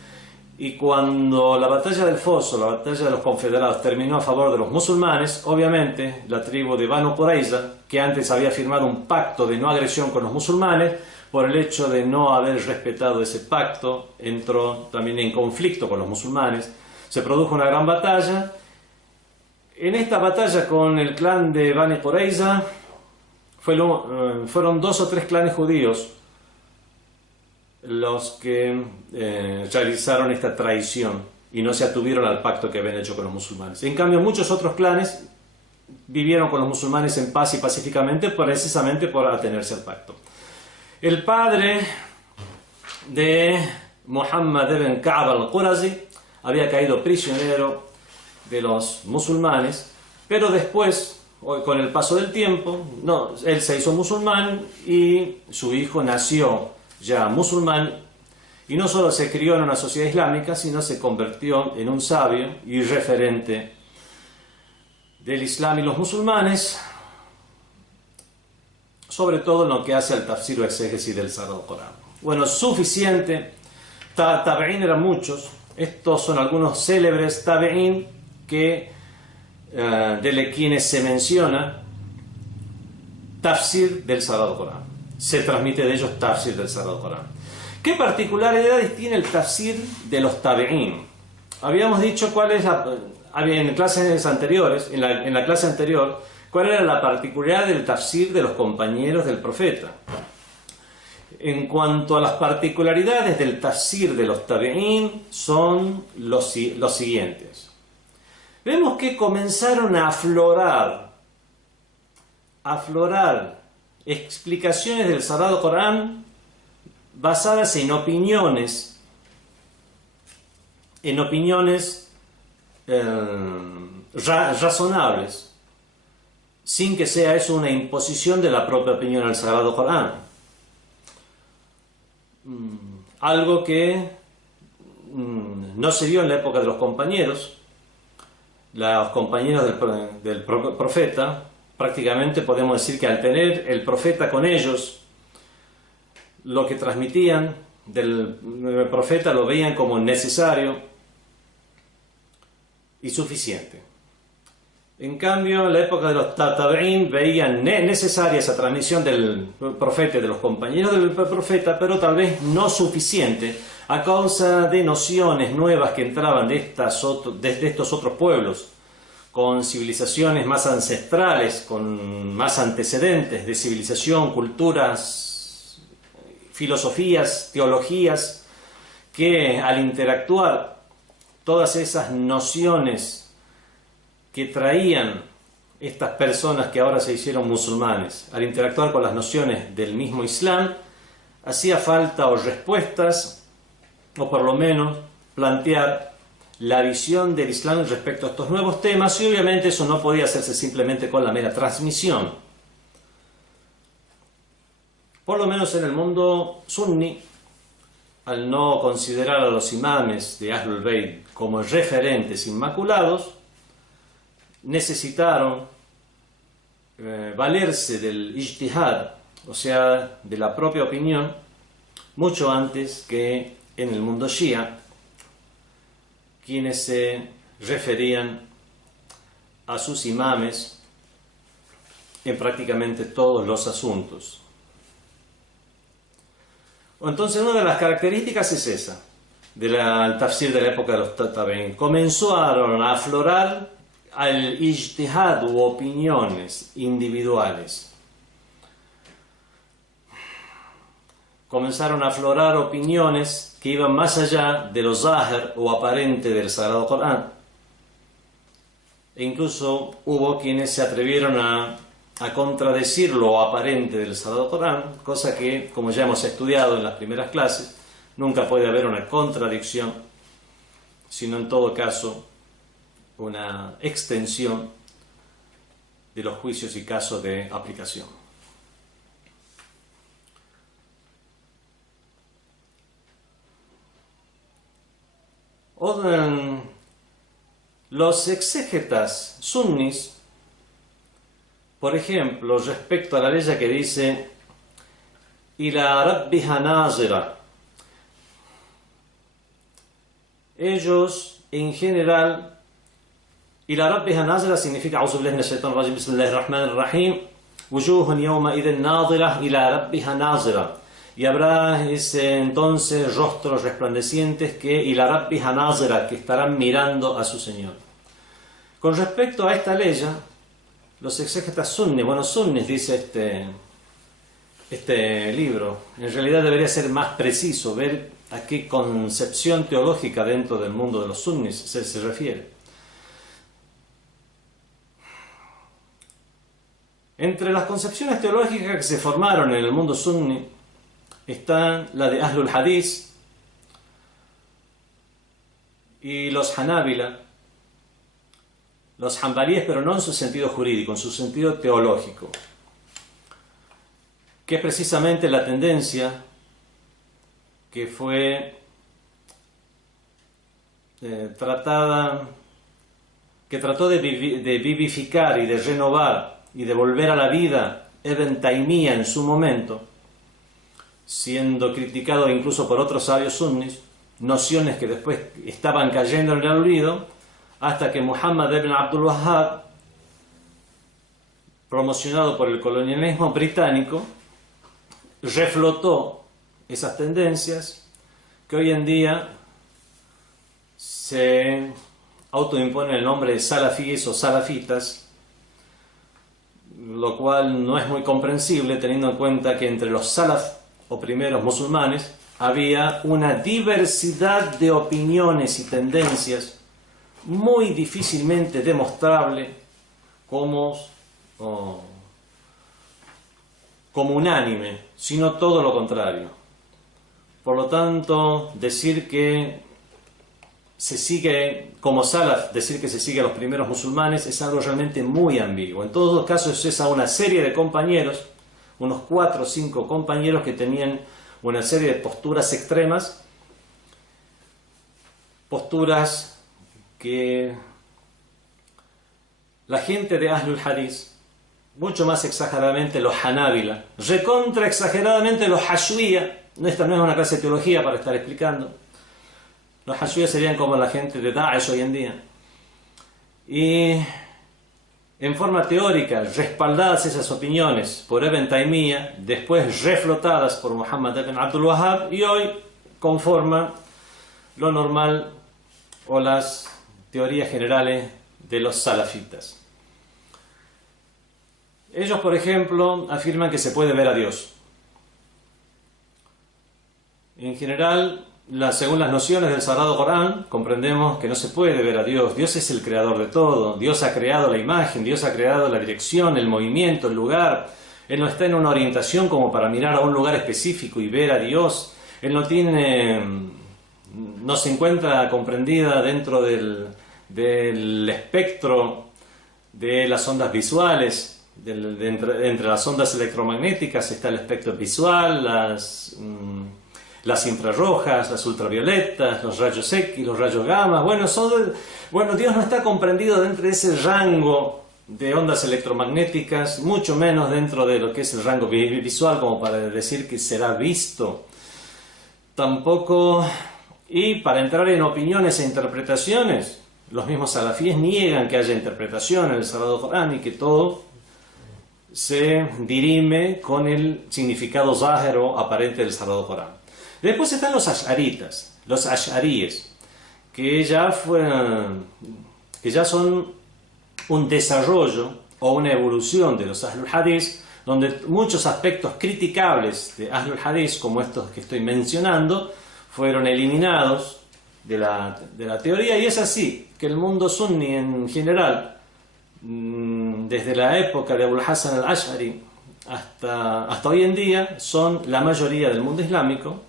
Y cuando la batalla del Foso, la batalla de los confederados, terminó a favor de los musulmanes, obviamente la tribu de Banu Qurayza, que antes había firmado un pacto de no agresión con los musulmanes, por el hecho de no haber respetado ese pacto, entró también en conflicto con los musulmanes. Se produjo una gran batalla. En esta batalla con el clan de Bani Qurayza fueron 2 o 3 clanes judíos los que realizaron esta traición y no se atuvieron al pacto que habían hecho con los musulmanes. En cambio, muchos otros clanes vivieron con los musulmanes en paz y pacíficamente, precisamente por atenerse al pacto. El padre de Muhammad ibn Ka'b al-Qurazi había caído prisionero de los musulmanes, pero después, con el paso del tiempo, él se hizo musulmán y su hijo nació ya musulmán, y no solo se crió en una sociedad islámica, sino se convirtió en un sabio y referente del Islam y los musulmanes, sobre todo en lo que hace al tafsir o exégesis del Sagrado Corán. Bueno, suficiente. Tabi'in eran muchos. Estos son algunos célebres tabi'in de quienes se menciona tafsir del Sagrado Corán. Se transmite de ellos tafsir del Sagrado Corán. ¿Qué particularidades tiene el tafsir de los tabi'in? Habíamos dicho cuál es en clases anteriores, en la clase anterior, ¿Cuál era la particularidad del tafsir de los compañeros del profeta? En cuanto a las particularidades del tafsir de los tabi'ín, son los siguientes. Vemos que comenzaron a aflorar explicaciones del Sagrado Corán basadas en opiniones razonables, sin que sea eso una imposición de la propia opinión al Sagrado Corán. Algo que no se vio en la época de los compañeros. Los compañeros del profeta, prácticamente podemos decir que al tener el profeta con ellos, lo que transmitían del profeta lo veían como necesario y suficiente. En cambio, en la época de los tabi'ín veían necesaria esa transmisión del profeta y de los compañeros del profeta, pero tal vez no suficiente a causa de nociones nuevas que entraban desde estos otros pueblos, con civilizaciones más ancestrales, con más antecedentes de civilización, culturas, filosofías, teologías, que al interactuar todas esas nociones que traían estas personas que ahora se hicieron musulmanes, al interactuar con las nociones del mismo Islam, hacía falta o respuestas, o por lo menos plantear la visión del Islam respecto a estos nuevos temas, y obviamente eso no podía hacerse simplemente con la mera transmisión. Por lo menos en el mundo sunni, al no considerar a los imames de Ahlul Bayt como referentes inmaculados, necesitaron valerse del ijtihad, o sea, de la propia opinión, mucho antes que en el mundo shia, quienes se referían a sus imames en prácticamente todos los asuntos. Entonces, una de las características es esa, del tafsir de la época de los tabi'ín. Comenzaron a aflorar al ijtihad u opiniones individuales. Comenzaron a aflorar opiniones que iban más allá de lo zahir o aparente del Sagrado Corán. E incluso hubo quienes se atrevieron a contradecir lo aparente del Sagrado Corán, cosa que, como ya hemos estudiado en las primeras clases, nunca puede haber una contradicción, sino en todo caso una extensión de los juicios y casos de aplicación. Los exégetas sunnis, por ejemplo, respecto a la ley que dice Ila Rabbiha Nazira, ellos en general, Ila Rabbiha Nazira significa A'udhu billahi minash shaitanir rajim, bismillahir rahmanir rahim, wujuhun yawma idhin nadira ila Rabbiha Nazira. Y habrá entonces rostros resplandecientes que ila Rabbiha Nazira, que estarán mirando a su Señor. Con respecto a esta ley, los exégetas sunnis, dice este libro, en realidad debería ser más preciso, ver a qué concepción teológica dentro del mundo de los sunnis se refiere. Entre las concepciones teológicas que se formaron en el mundo sunni están la de Ahlul Hadith y los Hanabila, los Hanbalíes, pero no en su sentido jurídico, en su sentido teológico, que es precisamente la tendencia que fue trató de vivificar y de renovar y de volver a la vida Ibn Taymiyyah en su momento, siendo criticado incluso por otros sabios sunnis, nociones que después estaban cayendo en el olvido, hasta que Muhammad ibn Abdul Wahhab, promocionado por el colonialismo británico, reflotó esas tendencias que hoy en día se autoimponen el nombre de salafíes o salafitas, lo cual no es muy comprensible teniendo en cuenta que entre los salaf o primeros musulmanes había una diversidad de opiniones y tendencias muy difícilmente demostrable como unánime, sino todo lo contrario. Por lo tanto, decir que se sigue, como salaf, decir que se sigue a los primeros musulmanes es algo realmente muy ambiguo. En todos los casos es a una serie de compañeros, unos 4 o 5 compañeros que tenían una serie de posturas extremas, posturas que la gente de Ahlul Hadith, mucho más exageradamente los Hanabila, recontra exageradamente los Hashwiya. Esta no es una clase de teología para estar explicando. Los Hashwiya serían como la gente de Daesh hoy en día. Y en forma teórica, respaldadas esas opiniones por Ibn Taymiyyah, después reflotadas por Muhammad ibn Abdul Wahhab, y hoy conforman lo normal o las teorías generales de los salafitas. Ellos, por ejemplo, afirman que se puede ver a Dios. En general, según las nociones del Sagrado Corán, comprendemos que no se puede ver a Dios. Dios es el creador de todo. Dios ha creado la imagen, Dios ha creado la dirección, el movimiento, el lugar. Él no está en una orientación como para mirar a un lugar específico y ver a Dios. Él no se encuentra comprendida dentro del espectro de las ondas visuales. Entre las ondas electromagnéticas está el espectro visual, las infrarrojas, las ultravioletas, los rayos X, los rayos gamma. Bueno, Dios no está comprendido dentro de ese rango de ondas electromagnéticas, mucho menos dentro de lo que es el rango visual, como para decir que será visto. Tampoco, y para entrar en opiniones e interpretaciones, los mismos salafíes niegan que haya interpretación en el Sagrado Corán y que todo se dirime con el significado zahir o aparente del Sagrado Corán. Después están los ash'aritas, los ash'aríes, que ya son un desarrollo o una evolución de los Ahlul Hadith, donde muchos aspectos criticables de Ahlul Hadith, como estos que estoy mencionando, fueron eliminados de la teoría. Y es así que el mundo sunni en general, desde la época de Abul Hasan al-Ash'ari hasta hoy en día, son la mayoría del mundo islámico,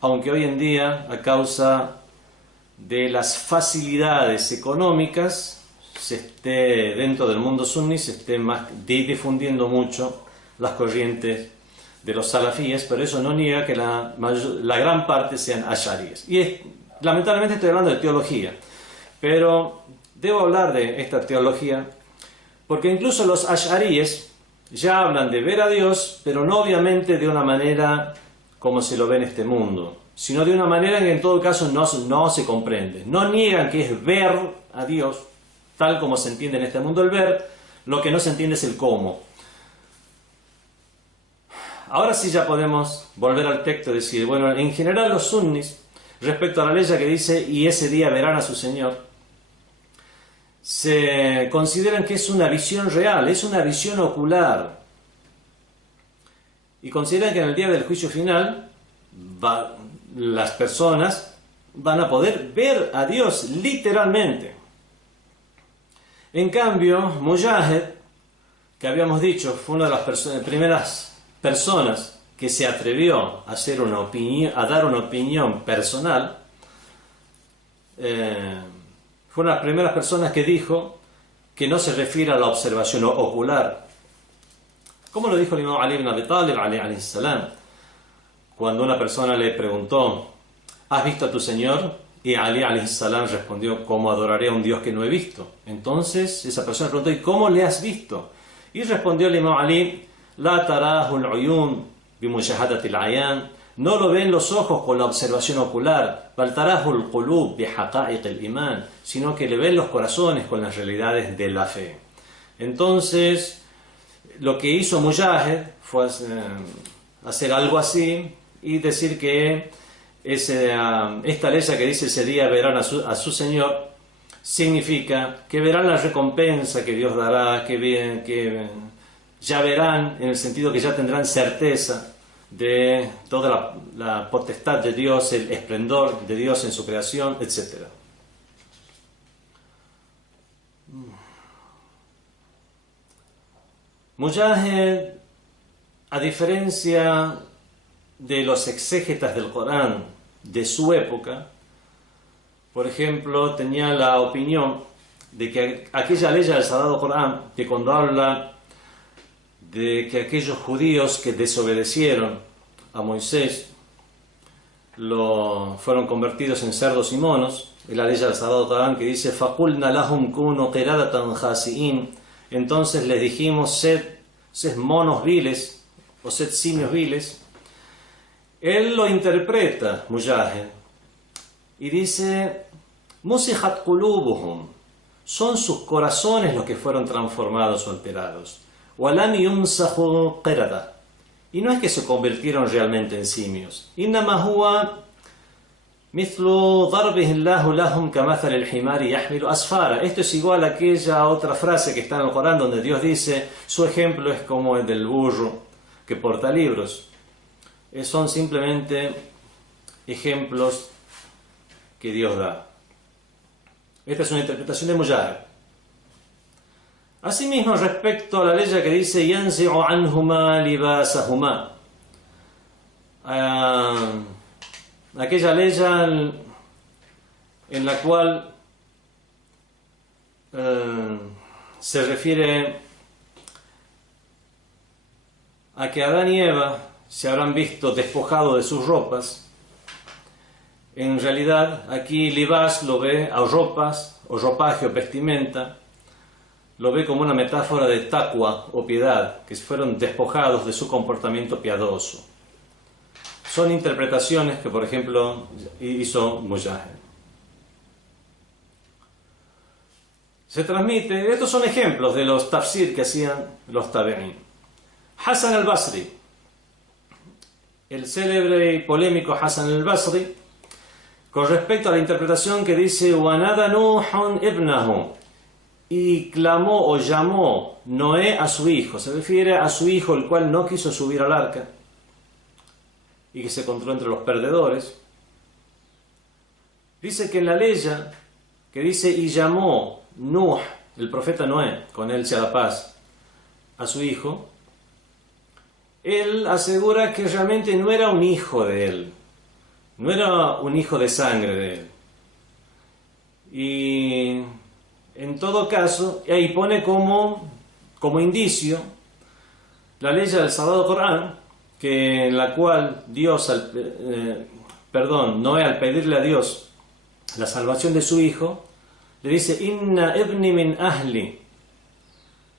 aunque hoy en día, a causa de las facilidades económicas, dentro del mundo sunni se esté más difundiendo mucho las corrientes de los salafíes, pero eso no niega que la gran parte sean ash'aríes. Y lamentablemente estoy hablando de teología, pero debo hablar de esta teología porque incluso los ash'aríes ya hablan de ver a Dios, pero no obviamente de una manera como se lo ve en este mundo, sino de una manera en que en todo caso no se comprende. No niegan que es ver a Dios, tal como se entiende en este mundo el ver, lo que no se entiende es el cómo. Ahora sí ya podemos volver al texto y decir, bueno, en general los sunnis, respecto a la ley que dice, y ese día verán a su Señor, se consideran que es una visión real, es una visión ocular. Y consideran que en el día del juicio final las personas van a poder ver a Dios literalmente. En cambio, Mujahid, que habíamos dicho fue una de las primeras personas que se atrevió a dar una opinión personal, fue una de las primeras personas que dijo que no se refiere a la observación ocular, como lo dijo el imam Ali ibn Abi Talib alayhi salam, cuando una persona le preguntó, ¿has visto a tu Señor? Y Ali alayhi salam respondió, ¿cómo adoraré a un Dios que no he visto? Entonces esa persona preguntó, ¿y cómo le has visto? Y respondió el imam Ali, La tarahu al-uyun bimushahadati al-ayan, no lo ven los ojos con la observación ocular, bal tarahu al-qulub bihaqa'iq al-iman, sino que le ven los corazones con las realidades de la fe. Entonces, lo que hizo Mujahid fue hacer algo así y decir que esta ley que dice ese día verán a su Señor significa que verán la recompensa que Dios dará, que ya verán, en el sentido que ya tendrán certeza de toda la potestad de Dios, el esplendor de Dios en su creación, etc. Mujahid, a diferencia de los exégetas del Corán de su época, por ejemplo, tenía la opinión de que aquella ley del Sagrado Corán, que cuando habla de que aquellos judíos que desobedecieron a Moisés fueron convertidos en cerdos y monos, es la ley del Sagrado Corán que dice فَقُلْنَا لَهُمْ كُونُوا قِرَدَةً خَاسِئِينَ. Entonces les dijimos, sed monos viles o sed simios viles. Él lo interpreta, Mujahid, y dice مُسِخَتْ قُلُوبُهُمْ, son sus corazones los que fueron transformados o alterados. وَلَمْ يُنْسَخُوا قِرَدَةً, y no es que se convirtieron realmente en simios. إِنَّمَا هُوَ مثل ضربه الله لهم كمثل الحمار يحمل أسفارا. Esto es igual a aquella otra frase que está en el Corán donde Dios dice su ejemplo es como el del burro que porta libros. Son simplemente ejemplos que Dios da. Esta es una interpretación de Mujahid. Asimismo, respecto a la ley que dice يَنْزِعُ عَنْهُمَا لِبَاسَهُمَا, aquella ley en la cual se refiere a que Adán y Eva se habrán visto despojados de sus ropas. En realidad aquí libas lo ve a ropas o ropaje o vestimenta, lo ve como una metáfora de taqwa o piedad, que fueron despojados de su comportamiento piadoso. Son interpretaciones que, por ejemplo, hizo Mujahid. Se transmite, estos son ejemplos de los tafsir que hacían los tabi'in. Hasan al-Basri, el célebre y polémico Hasan al-Basri, con respecto a la interpretación que dice وَنَادَى نُوحٌ ابْنَهُ, y clamó o llamó Noé a su hijo, se refiere a su hijo el cual no quiso subir al arca y que se encontró entre los perdedores. Dice que en la ley que dice y llamó Nuh, el profeta Noé, con él sea la paz, a su hijo, él asegura que realmente no era un hijo de él, no era un hijo de sangre de él. Y en todo caso, ahí pone como indicio la ley del Sagrado Corán, que en la cual Noé, al pedirle a Dios la salvación de su hijo, le dice Inna ibni min ahli,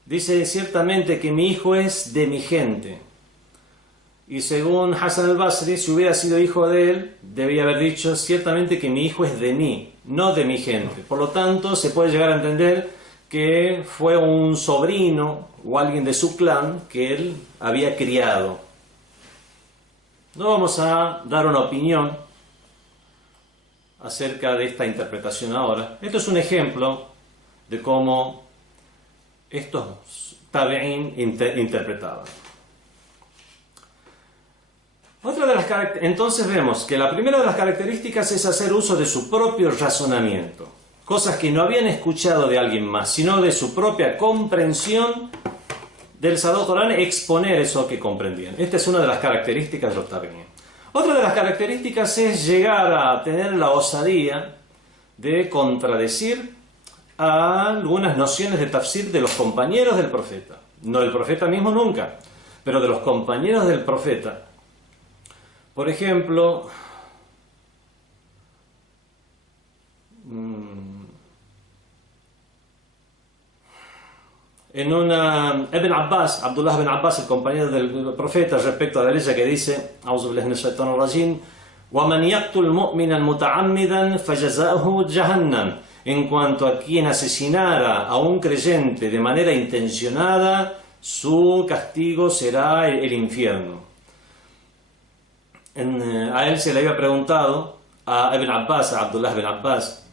dice ciertamente que mi hijo es de mi gente. Y según Hasan al-Basri, si hubiera sido hijo de él, debía haber dicho ciertamente que mi hijo es de mí, no de mi gente. Por lo tanto, se puede llegar a entender que fue un sobrino o alguien de su clan que él había criado. No vamos a dar una opinión acerca de esta interpretación ahora. Esto es un ejemplo de cómo estos tabi'in interpretaban. Entonces vemos que la primera de las características es hacer uso de su propio razonamiento, cosas que no habían escuchado de alguien más, sino de su propia comprensión del Sagrado Corán, exponer eso que comprendían. Esta es una de las características de los tabi'in. Otra de las características es llegar a tener la osadía de contradecir a algunas nociones de tafsir de los compañeros del profeta. No del profeta mismo nunca, pero de los compañeros del profeta. Por ejemplo, en una Ibn Abbas, Abdullah ibn Abbas, el compañero del profeta, respecto a la ley que dice أعوذ بالله من الشيطان الرجيم وَمَنْ يَقْتُلْ مُؤْمِنًا مُتَعَمِّدًا فَجَزَاؤُهُ جَهَنَّمْ, en cuanto a quien asesinara a un creyente de manera intencionada, su castigo será el infierno. A él se le había preguntado, a Ibn Abbas, a Abdullah ibn Abbas,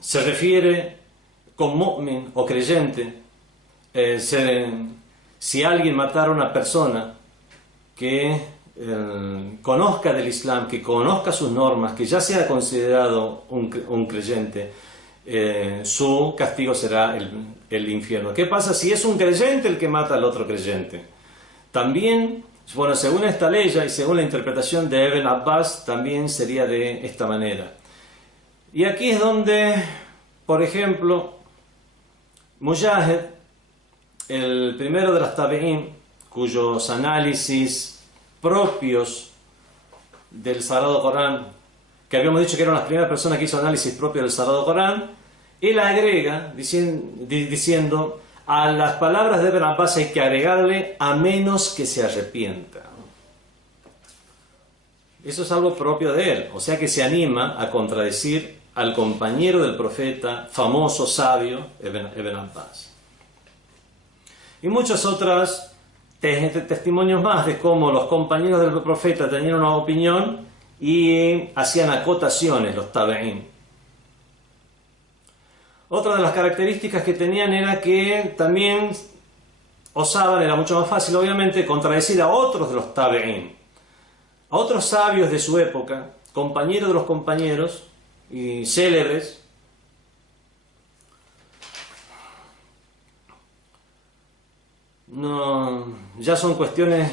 se refiere con mu'min o creyente si alguien matara a una persona que conozca del Islam, que conozca sus normas, que ya sea considerado un creyente, su castigo será el infierno. ¿Qué pasa si es un creyente el que mata al otro creyente? También, bueno, según esta ley y según la interpretación de Ibn Abbas, también sería de esta manera. Y aquí es donde, por ejemplo, Mujahid, el primero de los tabi'in, cuyos análisis propios del Sagrado Corán, que habíamos dicho que eran las primeras personas que hizo análisis propio del Sagrado Corán, él agrega diciendo a las palabras de Ibn Abbas hay que agregarle a menos que se arrepienta. Eso es algo propio de él, o sea que se anima a contradecir al compañero del profeta, famoso, sabio, Ibn Abbas. Y muchos otros testimonios más de cómo los compañeros del profeta tenían una opinión y hacían acotaciones los tabi'in. Otra de las características que tenían era que también osaban, era mucho más fácil obviamente, contradecir a otros de los tabi'in, a otros sabios de su época, compañeros de los compañeros y célebres. No, ya son cuestiones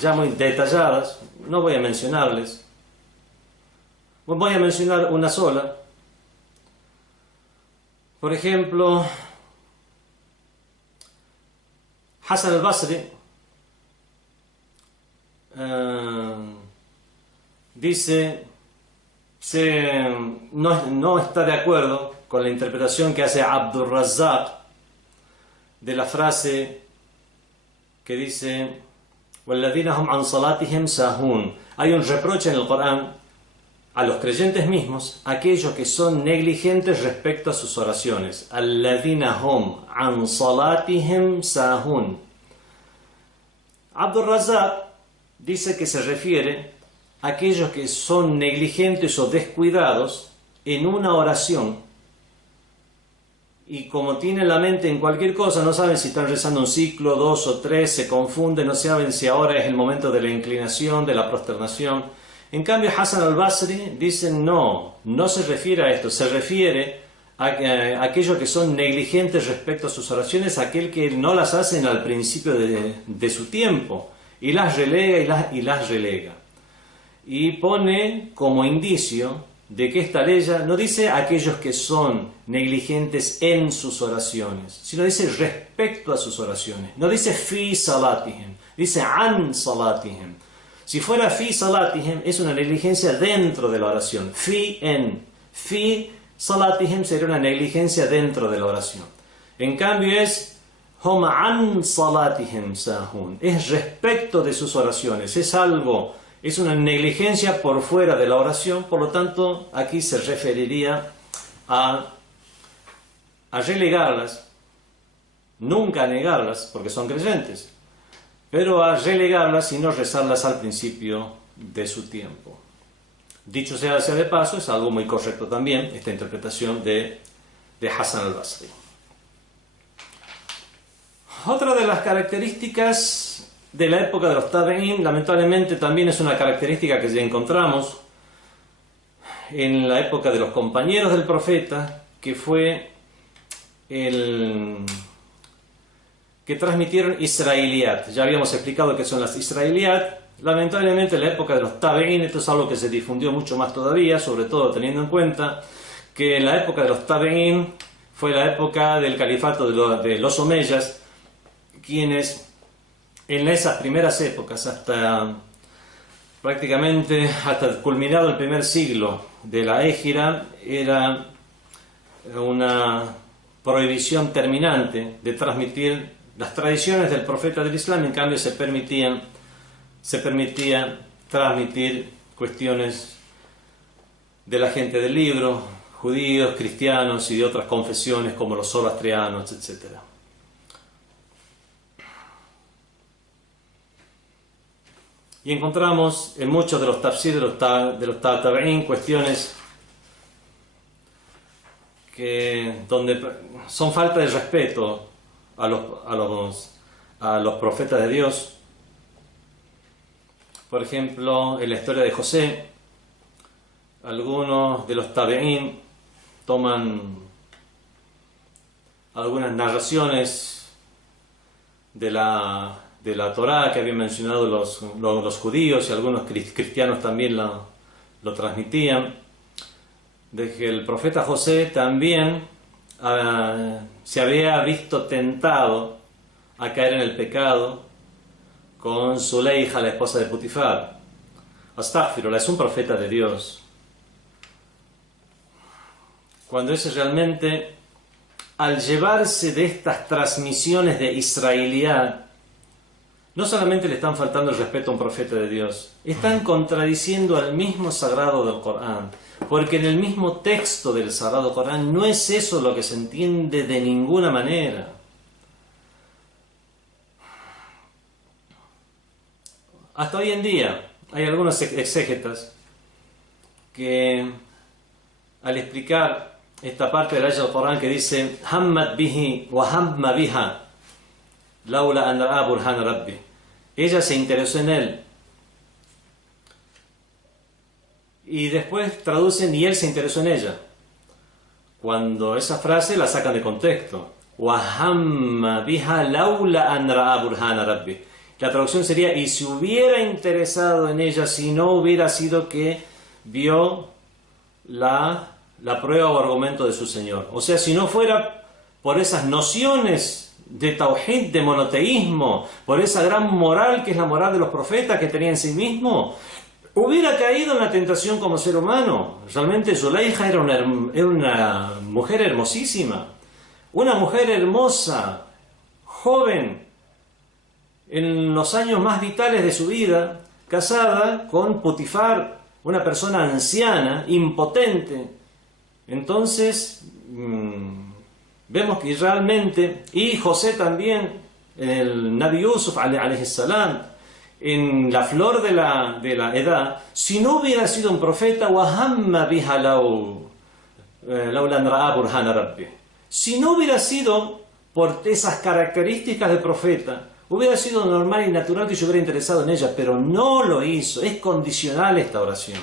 ya muy detalladas, no voy a mencionarles. Voy a mencionar una sola. Por ejemplo, Hasan al-Basri dice no está de acuerdo con la interpretación que hace Abdur Razzaq de la frase que dice وَالَّذِينَ هُمْ عَنْ صَلَاتِهِمْ سَاهُونَ. Hay un reproche en el Corán a los creyentes mismos, aquellos que son negligentes respecto a sus oraciones. الَّذِينَ هُمْ عَنْ صَلَاتِهِمْ سَاهُونَ. Abdur Razzaq dice que se refiere a aquellos que son negligentes o descuidados en una oración, y como tienen la mente en cualquier cosa, no saben si están rezando un ciclo, 2 o 3, se confunden, no saben si ahora es el momento de la inclinación, de la prosternación. En cambio, Hasan al-Basri dice no se refiere a esto, se refiere a aquellos que son negligentes respecto a sus oraciones, aquel que no las hacen al principio de su tiempo, y las relega y las relega. Y pone como indicio de que esta ley no dice aquellos que son negligentes en sus oraciones, sino dice respecto a sus oraciones. No dice fi salatihim, dice an salatihim. Si fuera fi salatihim es una negligencia dentro de la oración. Fi salatihim sería una negligencia dentro de la oración. En cambio es hum an salatihim sahun, es respecto de sus oraciones, es una negligencia por fuera de la oración. Por lo tanto, aquí se referiría a relegarlas, nunca a negarlas, porque son creyentes, pero a relegarlas y no rezarlas al principio de su tiempo. Dicho sea de paso, es algo muy correcto también, esta interpretación de Hasan al-Basri. Otra de las características de la época de los tabi'in, lamentablemente también es una característica que ya encontramos en la época de los compañeros del profeta, que fue que transmitieron israeliyat. Ya habíamos explicado qué son las israeliyat. Lamentablemente en la época de los tabi'in esto es algo que se difundió mucho más todavía, sobre todo teniendo en cuenta que en la época de los tabi'in fue la época del califato de los omeyas, quienes en esas primeras épocas, prácticamente hasta culminado el primer siglo de la Égira, era una prohibición terminante de transmitir las tradiciones del profeta del Islam. En cambio se permitía transmitir cuestiones de la gente del libro, judíos, cristianos y de otras confesiones como los zoroastrianos, etc. Y encontramos en muchos de los tafsir de los tabi'in cuestiones donde son falta de respeto a los profetas de Dios. Por ejemplo, en la historia de José, algunos de los tabeín toman algunas narraciones de la Torá que habían mencionado los judíos, y algunos cristianos también lo transmitían, de que el profeta José también se había visto tentado a caer en el pecado con Zuleija, la esposa de Putifar. Astaghfirullah, es un profeta de Dios. Cuando ese realmente, al llevarse de estas transmisiones de israelidad, no solamente le están faltando el respeto a un profeta de Dios, están contradiciendo al mismo sagrado del Corán, porque en el mismo texto del sagrado Corán no es eso lo que se entiende de ninguna manera. Hasta hoy en día hay algunos exégetas que, al explicar esta parte del ayat del Corán que dice Hammat bihi wa hamma biha laula an ra'a burhan rabbi, ella se interesó en él, y después traducen y él se interesó en ella, cuando esa frase la sacan de contexto. Wa hamma biha laula an ra'a burhan rabbi, la traducción sería: y se hubiera interesado en ella si no hubiera sido que vio la prueba o argumento de su Señor. O sea, si no fuera por esas nociones de tauhid, de monoteísmo, por esa gran moral que es la moral de los profetas que tenía en sí mismo, hubiera caído en la tentación como ser humano. Realmente Zuleija era una mujer hermosísima, una mujer hermosa, joven, en los años más vitales de su vida, casada con Putifar, una persona anciana, impotente. Entonces, vemos que realmente, y José también, en el Nabi Yusuf, alayhi salam, en la flor de la edad, si no hubiera sido un profeta, si no hubiera sido por esas características de profeta, hubiera sido normal y natural que yo hubiera interesado en ella, pero no lo hizo. Es condicional esta oración.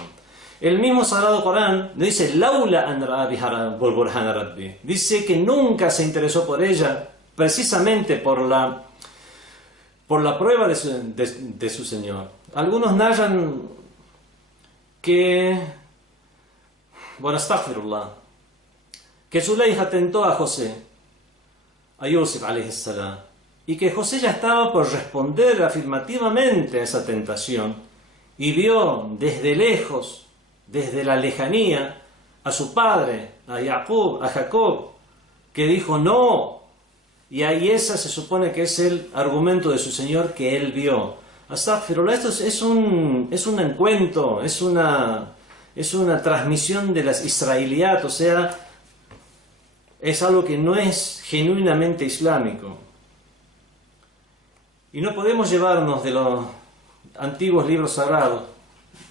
El mismo Sagrado Corán dice Laula an ra'a burhan rabbi, dice que nunca se interesó por ella, precisamente por la prueba de su Señor. Algunos narran que, bueno, astaghfirullah, que Zuleija tentó a José, a Yusuf alayhi salam, y que José ya estaba por responder afirmativamente a esa tentación, y vio desde lejos, desde la lejanía, a su padre, a Jacob, que dijo no, y ahí esa se supone que es el argumento de su Señor que él vio. Astaghfirullah, esto es un encuentro, es una transmisión de las israeliyat, o sea, es algo que no es genuinamente islámico. Y no podemos llevarnos de los antiguos libros sagrados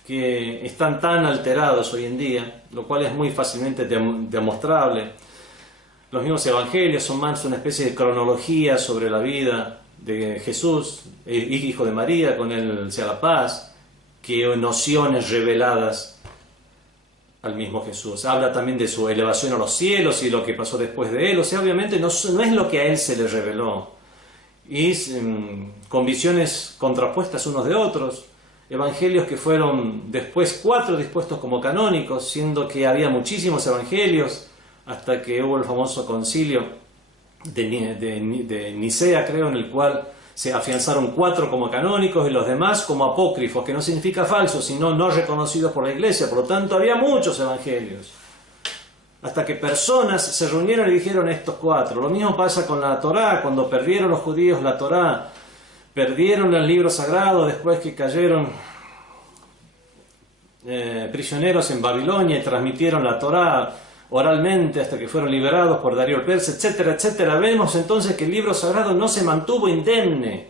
que están tan alterados hoy en día, lo cual es muy fácilmente demostrable. Los mismos evangelios son más una especie de cronología sobre la vida de Jesús, hijo de María, con él sea la paz, que nociones reveladas al mismo Jesús. Habla también de su elevación a los cielos y lo que pasó después de él. O sea, obviamente no es lo que a él se le reveló. Y con visiones contrapuestas unos de otros. Evangelios que fueron después 4 dispuestos como canónicos, siendo que había muchísimos evangelios, hasta que hubo el famoso concilio de Nicea, creo, en el cual se afianzaron 4 como canónicos y los demás como apócrifos, que no significa falsos, sino no reconocidos por la Iglesia. Por lo tanto, había muchos evangelios, hasta que personas se reunieron y dijeron estos 4. Lo mismo pasa con la Torá. Cuando perdieron los judíos la Torá, perdieron el libro sagrado después que cayeron prisioneros en Babilonia y transmitieron la Torá oralmente hasta que fueron liberados por Darío el Persa, etcétera, etcétera. Vemos entonces que el libro sagrado no se mantuvo indemne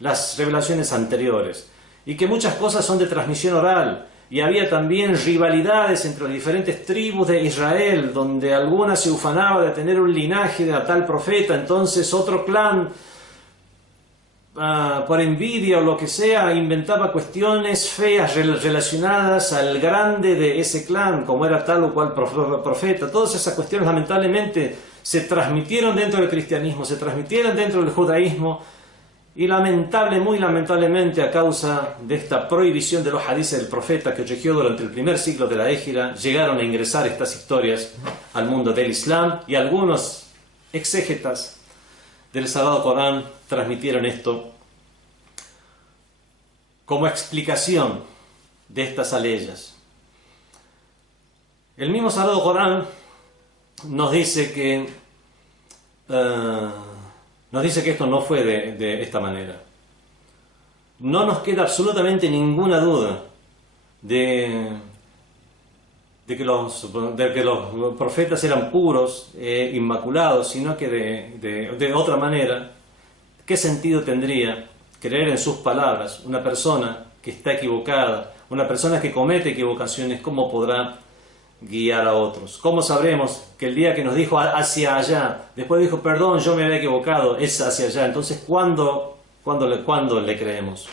las revelaciones anteriores y que muchas cosas son de transmisión oral. y había también rivalidades entre las diferentes tribus de Israel, donde alguna se ufanaba de tener un linaje de tal profeta, entonces otro clan, por envidia o lo que sea, inventaba cuestiones feas relacionadas al grande de ese clan, como era tal o cual profeta. Todas esas cuestiones lamentablemente se transmitieron dentro del cristianismo, se transmitieron dentro del judaísmo, y muy lamentablemente, a causa de esta prohibición de los hadices del profeta que rigió durante el primer siglo de la Égira, llegaron a ingresar estas historias al mundo del Islam, y algunos exégetas del Sagrado Corán transmitieron esto como explicación de estas aleyas. El mismo Sagrado Corán nos dice que esto no fue de esta manera. No nos queda absolutamente ninguna duda de que los profetas eran puros, inmaculados, sino que de otra manera, ¿qué sentido tendría creer en sus palabras? Una persona que está equivocada, una persona que comete equivocaciones, ¿cómo podrá guiar a otros? ¿Cómo sabremos que el día que nos dijo hacia allá, después dijo perdón, yo me había equivocado, es hacia allá? Entonces, ¿cuándo le creemos?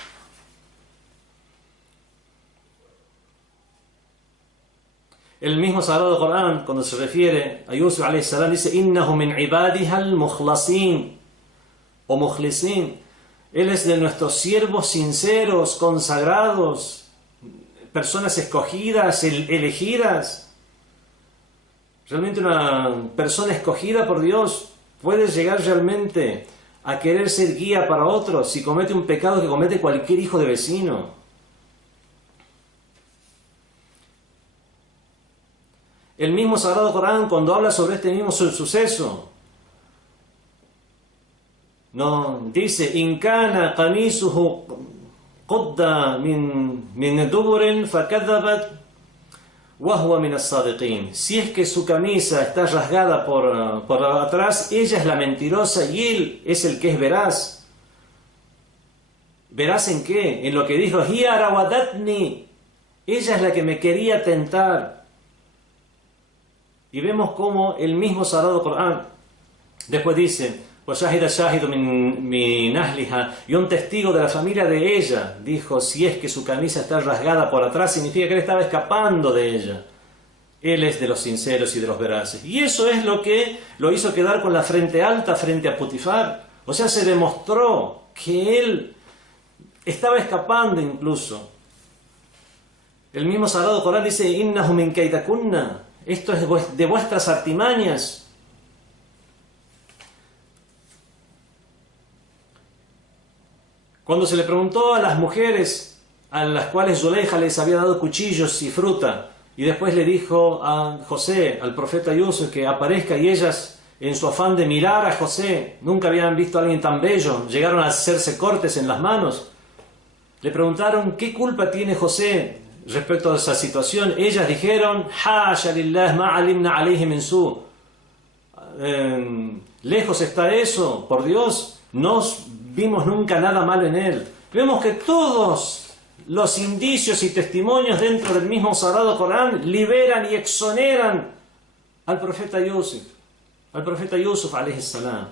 El mismo Sagrado Corán, cuando se refiere a Yusuf alayhi salam, dice innahu min ibadiha al-mukhlasin o mukhlisin. Él es de nuestros siervos sinceros, consagrados, personas escogidas, elegidas. Realmente una persona escogida por Dios puede llegar realmente a querer ser guía para otros si comete un pecado que comete cualquier hijo de vecino. El mismo Sagrado Corán, cuando habla sobre este mismo suceso, no dice in kana qamisuhu qudda min duburin fakadhabat wa huwa min as-sadiqin. Si es que su camisa está rasgada por atrás, ella es la mentirosa y él es el que es veraz. ¿Veraz en qué? En lo que dijo hiya rawadatni, ella es la que me quería tentar. Y vemos cómo el mismo Sagrado Corán después dice y un testigo de la familia de ella dijo, si es que su camisa está rasgada por atrás, significa que él estaba escapando de ella. Él es de los sinceros y de los veraces. Y eso es lo que lo hizo quedar con la frente alta frente a Potifar. O sea, se demostró que él estaba escapando incluso. El mismo Sagrado Corán dice innahu min kaidakunna, esto es de vuestras artimañas. Cuando se le preguntó a las mujeres a las cuales Zuleija les había dado cuchillos y fruta, y después le dijo a José, al profeta Yusuf, que aparezca, y ellas, en su afán de mirar a José, nunca habían visto a alguien tan bello, llegaron a hacerse cortes en las manos, le preguntaron qué culpa tiene José respecto a esa situación. Ellas dijeron, Hasha lillah ma alimna alayhi min su. Lejos está eso, por Dios, no vimos nunca nada malo en él. Vemos que todos los indicios y testimonios dentro del mismo Sagrado Corán liberan y exoneran al profeta Yusuf alayhi salam.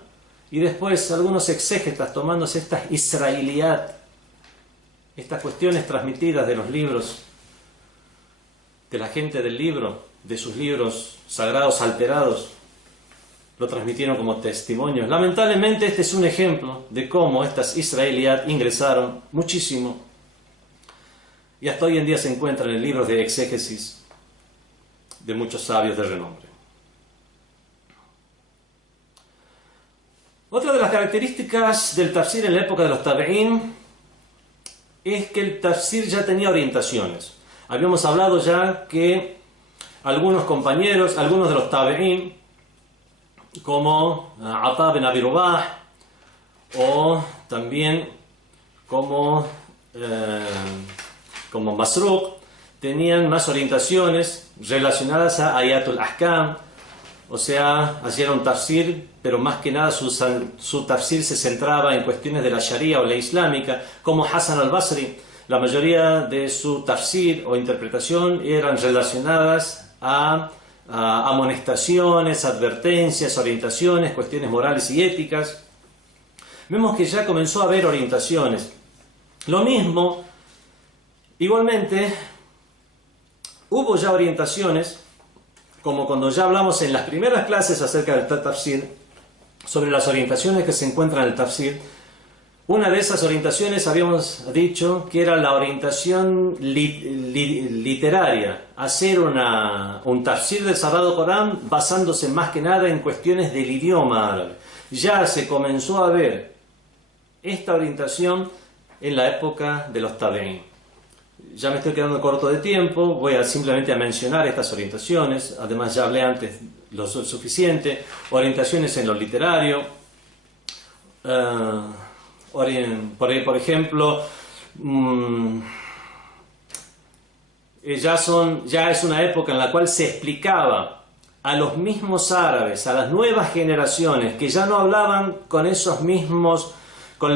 Y después algunos exégetas tomándose estas israeliyat, estas cuestiones transmitidas de los libros, de la gente del libro, de sus libros sagrados alterados, lo transmitieron como testimonios. Lamentablemente este es un ejemplo de cómo estas israeliyat ingresaron muchísimo y hasta hoy en día se encuentran en libros de exégesis de muchos sabios de renombre. Otra de las características del tafsir en la época de los tabi'ín es que el tafsir ya tenía orientaciones. Habíamos hablado ya que algunos compañeros, algunos de los tabi'ín, como Ata bin Abi Rubah, o también como Masruq, tenían más orientaciones relacionadas a Ayatul Ahkam, o sea, hacían un tafsir, pero más que nada su tafsir se centraba en cuestiones de la Sharia o la islámica, como Hasan al-Basri. la mayoría de su tafsir o interpretación eran relacionadas a amonestaciones, advertencias, orientaciones, cuestiones morales y éticas. Vemos que ya comenzó a haber orientaciones. Lo mismo, igualmente, hubo ya orientaciones, como cuando ya hablamos en las primeras clases acerca del tafsir, sobre las orientaciones que se encuentran en el tafsir. Una de esas orientaciones habíamos dicho que era la orientación literaria, hacer un tafsir del Sagrado Corán basándose más que nada en cuestiones del idioma árabe. Ya se comenzó a ver esta orientación en la época de los tabeín. Ya me estoy quedando corto de tiempo, voy simplemente a mencionar estas orientaciones, además ya hablé antes lo suficiente, orientaciones en lo literario, por ejemplo, ya es una época en la cual se explicaba a los mismos árabes, a las nuevas generaciones que ya no hablaban con el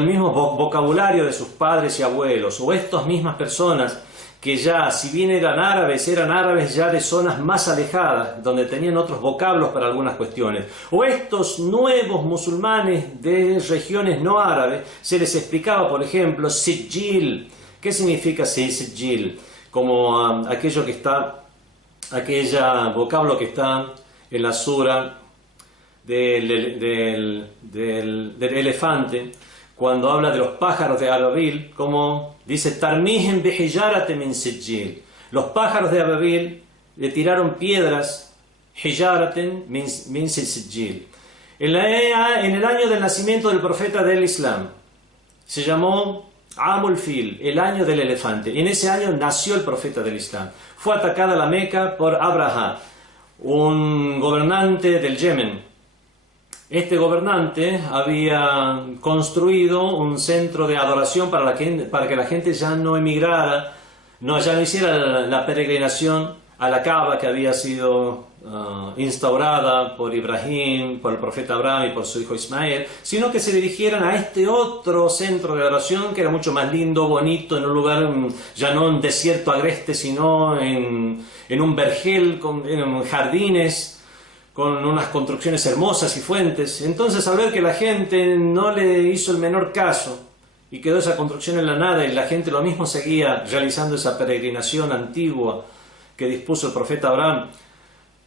mismo vocabulario de sus padres y abuelos, o estas mismas personas que ya, si bien eran árabes ya de zonas más alejadas, donde tenían otros vocablos para algunas cuestiones, o estos nuevos musulmanes de regiones no árabes, se les explicaba, por ejemplo, sijil. ¿Qué significa sijil? Como aquel vocablo que está en la sura del elefante, cuando habla de los pájaros de Ababil, como dice, Tarmihem bihijarate min sijil. Los pájaros de Ababil le tiraron piedras, hijaraten min sijil. En el año del nacimiento del profeta del Islam, se llamó Amul Fil, el año del elefante. En ese año nació el profeta del Islam. Fue atacada la Meca por Abraha, un gobernante del Yemen. Este gobernante había construido un centro de adoración para que la gente ya no emigrara, ya no hiciera la peregrinación a la Kaaba que había sido instaurada por Ibrahim, por el profeta Abraham y por su hijo Ismael, sino que se dirigieran a este otro centro de adoración que era mucho más lindo, bonito, en un lugar ya no en desierto agreste, sino en un vergel, en jardines, con unas construcciones hermosas y fuentes. Entonces, al ver que la gente no le hizo el menor caso y quedó esa construcción en la nada y la gente lo mismo seguía realizando esa peregrinación antigua que dispuso el profeta Abraham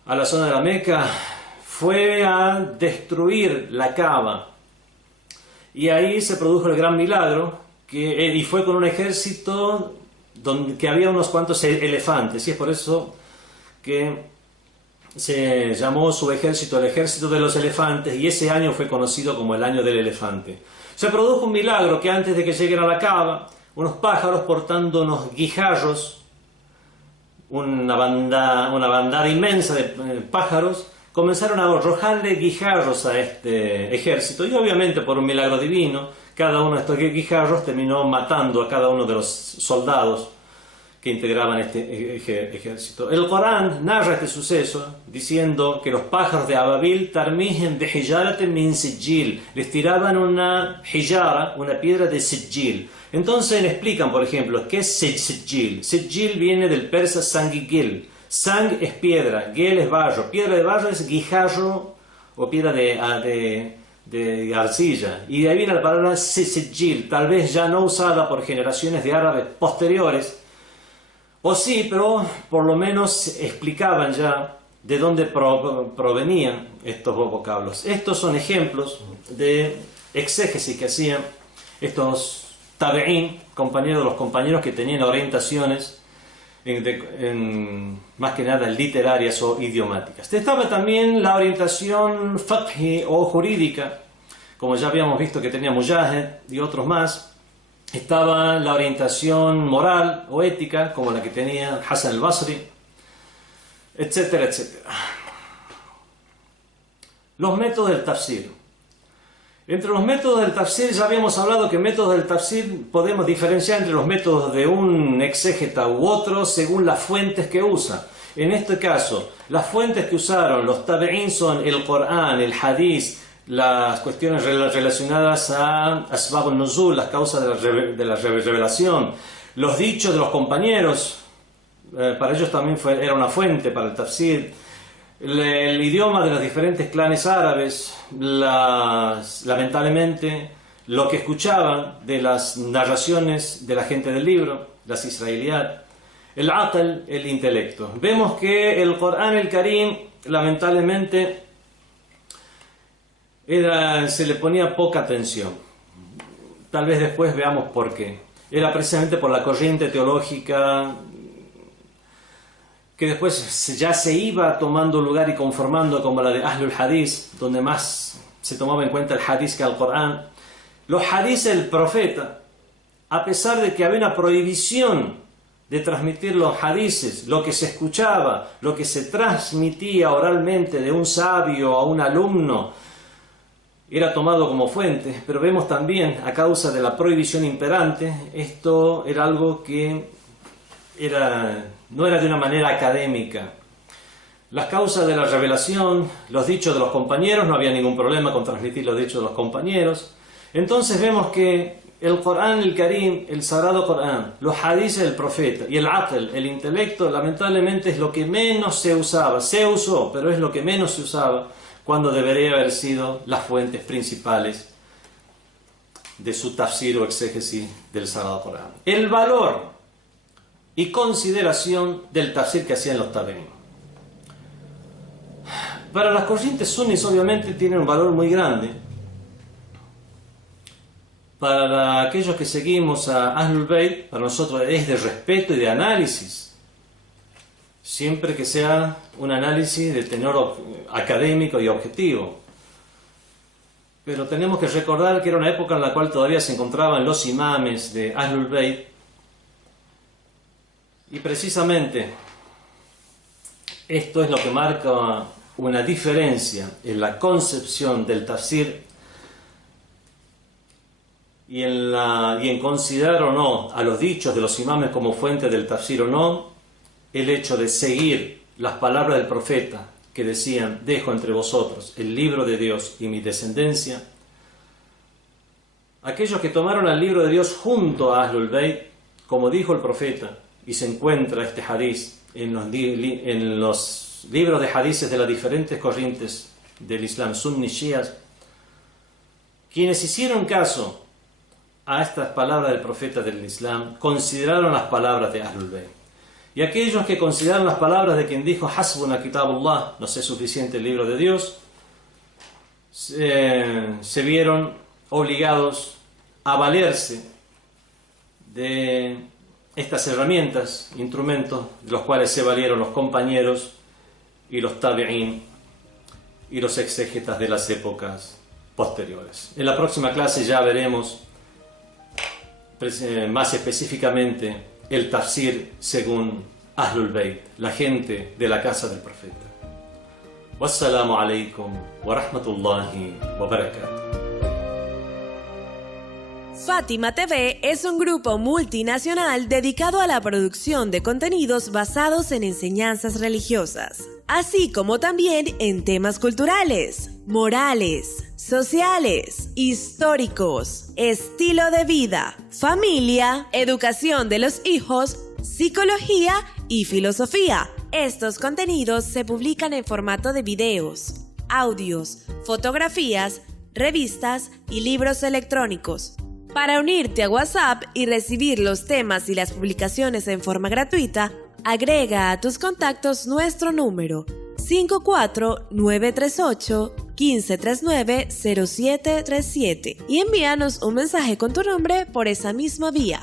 a la zona de la Meca, fue a destruir la Kaaba. Y ahí se produjo el gran milagro, y fue con un ejército que había unos cuantos elefantes, y es por eso que se llamó su ejército el ejército de los elefantes, y ese año fue conocido como el año del elefante. Se produjo un milagro que antes de que lleguen a la Kaaba, unos pájaros portando unos guijarros, una bandada inmensa de pájaros, comenzaron a arrojarle guijarros a este ejército, y obviamente por un milagro divino, cada uno de estos guijarros terminó matando a cada uno de los soldados que integraban este ejército. El Corán narra este suceso diciendo que los pájaros de Ababil tarmihen de hijarate min sijil, les tiraban una hijara, una piedra de sijil. Entonces le explican, por ejemplo, ¿qué es sijil? Sijil viene del persa sangigil. Sang es piedra, gel es barro. Piedra de barro es guijarro o piedra de arcilla. Y de ahí viene la palabra sijil, tal vez ya no usada por generaciones de árabes posteriores, o sí, pero por lo menos explicaban ya de dónde provenían estos vocablos. Estos son ejemplos de exégesis que hacían estos tabeín, los compañeros que tenían orientaciones más que nada literarias o idiomáticas. Estaba también la orientación fiqhi o jurídica, como ya habíamos visto que tenía Mujahid y otros más. Estaba la orientación moral o ética, como la que tenía Hasan al-Basri, etcétera, etcétera. Los métodos del tafsir. Entre los métodos del tafsir ya habíamos hablado que métodos del tafsir podemos diferenciar entre los métodos de un exégeta u otro según las fuentes que usa. En este caso, las fuentes que usaron los tabeín son el Corán, el Hadith, las cuestiones relacionadas a Asbab al-Nuzul, las causas de la revelación, los dichos de los compañeros, para ellos también era una fuente para el tafsir, el idioma de los diferentes clanes árabes, lamentablemente lo que escuchaban de las narraciones de la gente del libro, las israelíes, el aql, el intelecto. Vemos que el Corán el Karim, lamentablemente, se le ponía poca atención. Tal vez después veamos por qué. Era precisamente por la corriente teológica que después ya se iba tomando lugar y conformando, como la de Ahlul Hadith, donde más se tomaba en cuenta el Hadith que el Corán. Los Hadith del profeta, a pesar de que había una prohibición de transmitir los hadices, lo que se escuchaba, lo que se transmitía oralmente de un sabio a un alumno, era tomado como fuente, pero vemos también, a causa de la prohibición imperante, esto era algo que no era de una manera académica. Las causas de la revelación, los dichos de los compañeros, no había ningún problema con transmitir los dichos de los compañeros. Entonces vemos que el Corán, el Karim, el Sagrado Corán, los hadices del profeta y el aql, el intelecto, lamentablemente es lo que menos se usaba. Se usó, pero es lo que menos se usaba cuando debería haber sido las fuentes principales de su tafsir o exégesis del Sagrado Corán. El valor y consideración del tafsir que hacían los tabi'ín. Para las corrientes sunis obviamente tienen un valor muy grande. Para aquellos que seguimos a Ahlul Bayt, para nosotros es de respeto y de análisis, siempre que sea un análisis de tenor académico y objetivo. Pero tenemos que recordar que era una época en la cual todavía se encontraban los imames de Ahlul Bayt, y precisamente esto es lo que marca una diferencia en la concepción del tafsir y en considerar o no a los dichos de los imames como fuente del tafsir o no, el hecho de seguir las palabras del profeta que decían: dejo entre vosotros el libro de Dios y mi descendencia. Aquellos que tomaron el libro de Dios junto a Ahlul Bayt, como dijo el profeta, y se encuentra este hadith en los libros de hadices de las diferentes corrientes del Islam, sunni, shias, quienes hicieron caso a estas palabras del profeta del Islam, consideraron las palabras de Ahlul Bayt. Y aquellos que consideraron las palabras de quien dijo: Hasbuna kitabullah, nos es suficiente el libro de Dios, se vieron obligados a valerse de estas herramientas, instrumentos de los cuales se valieron los compañeros y los tabi'ín y los exégetas de las épocas posteriores. En la próxima clase ya veremos más específicamente el tafsir según Ahlul Bayt, la gente de la casa del profeta. Wassalamu alaikum wa rahmatullahi wa barakatuh. Fátima TV es un grupo multinacional dedicado a la producción de contenidos basados en enseñanzas religiosas, así como también en temas culturales, morales, sociales, históricos, estilo de vida, familia, educación de los hijos, psicología y filosofía. Estos contenidos se publican en formato de videos, audios, fotografías, revistas y libros electrónicos. Para unirte a WhatsApp y recibir los temas y las publicaciones en forma gratuita, agrega a tus contactos nuestro número 54938-1539-0737 y envíanos un mensaje con tu nombre por esa misma vía.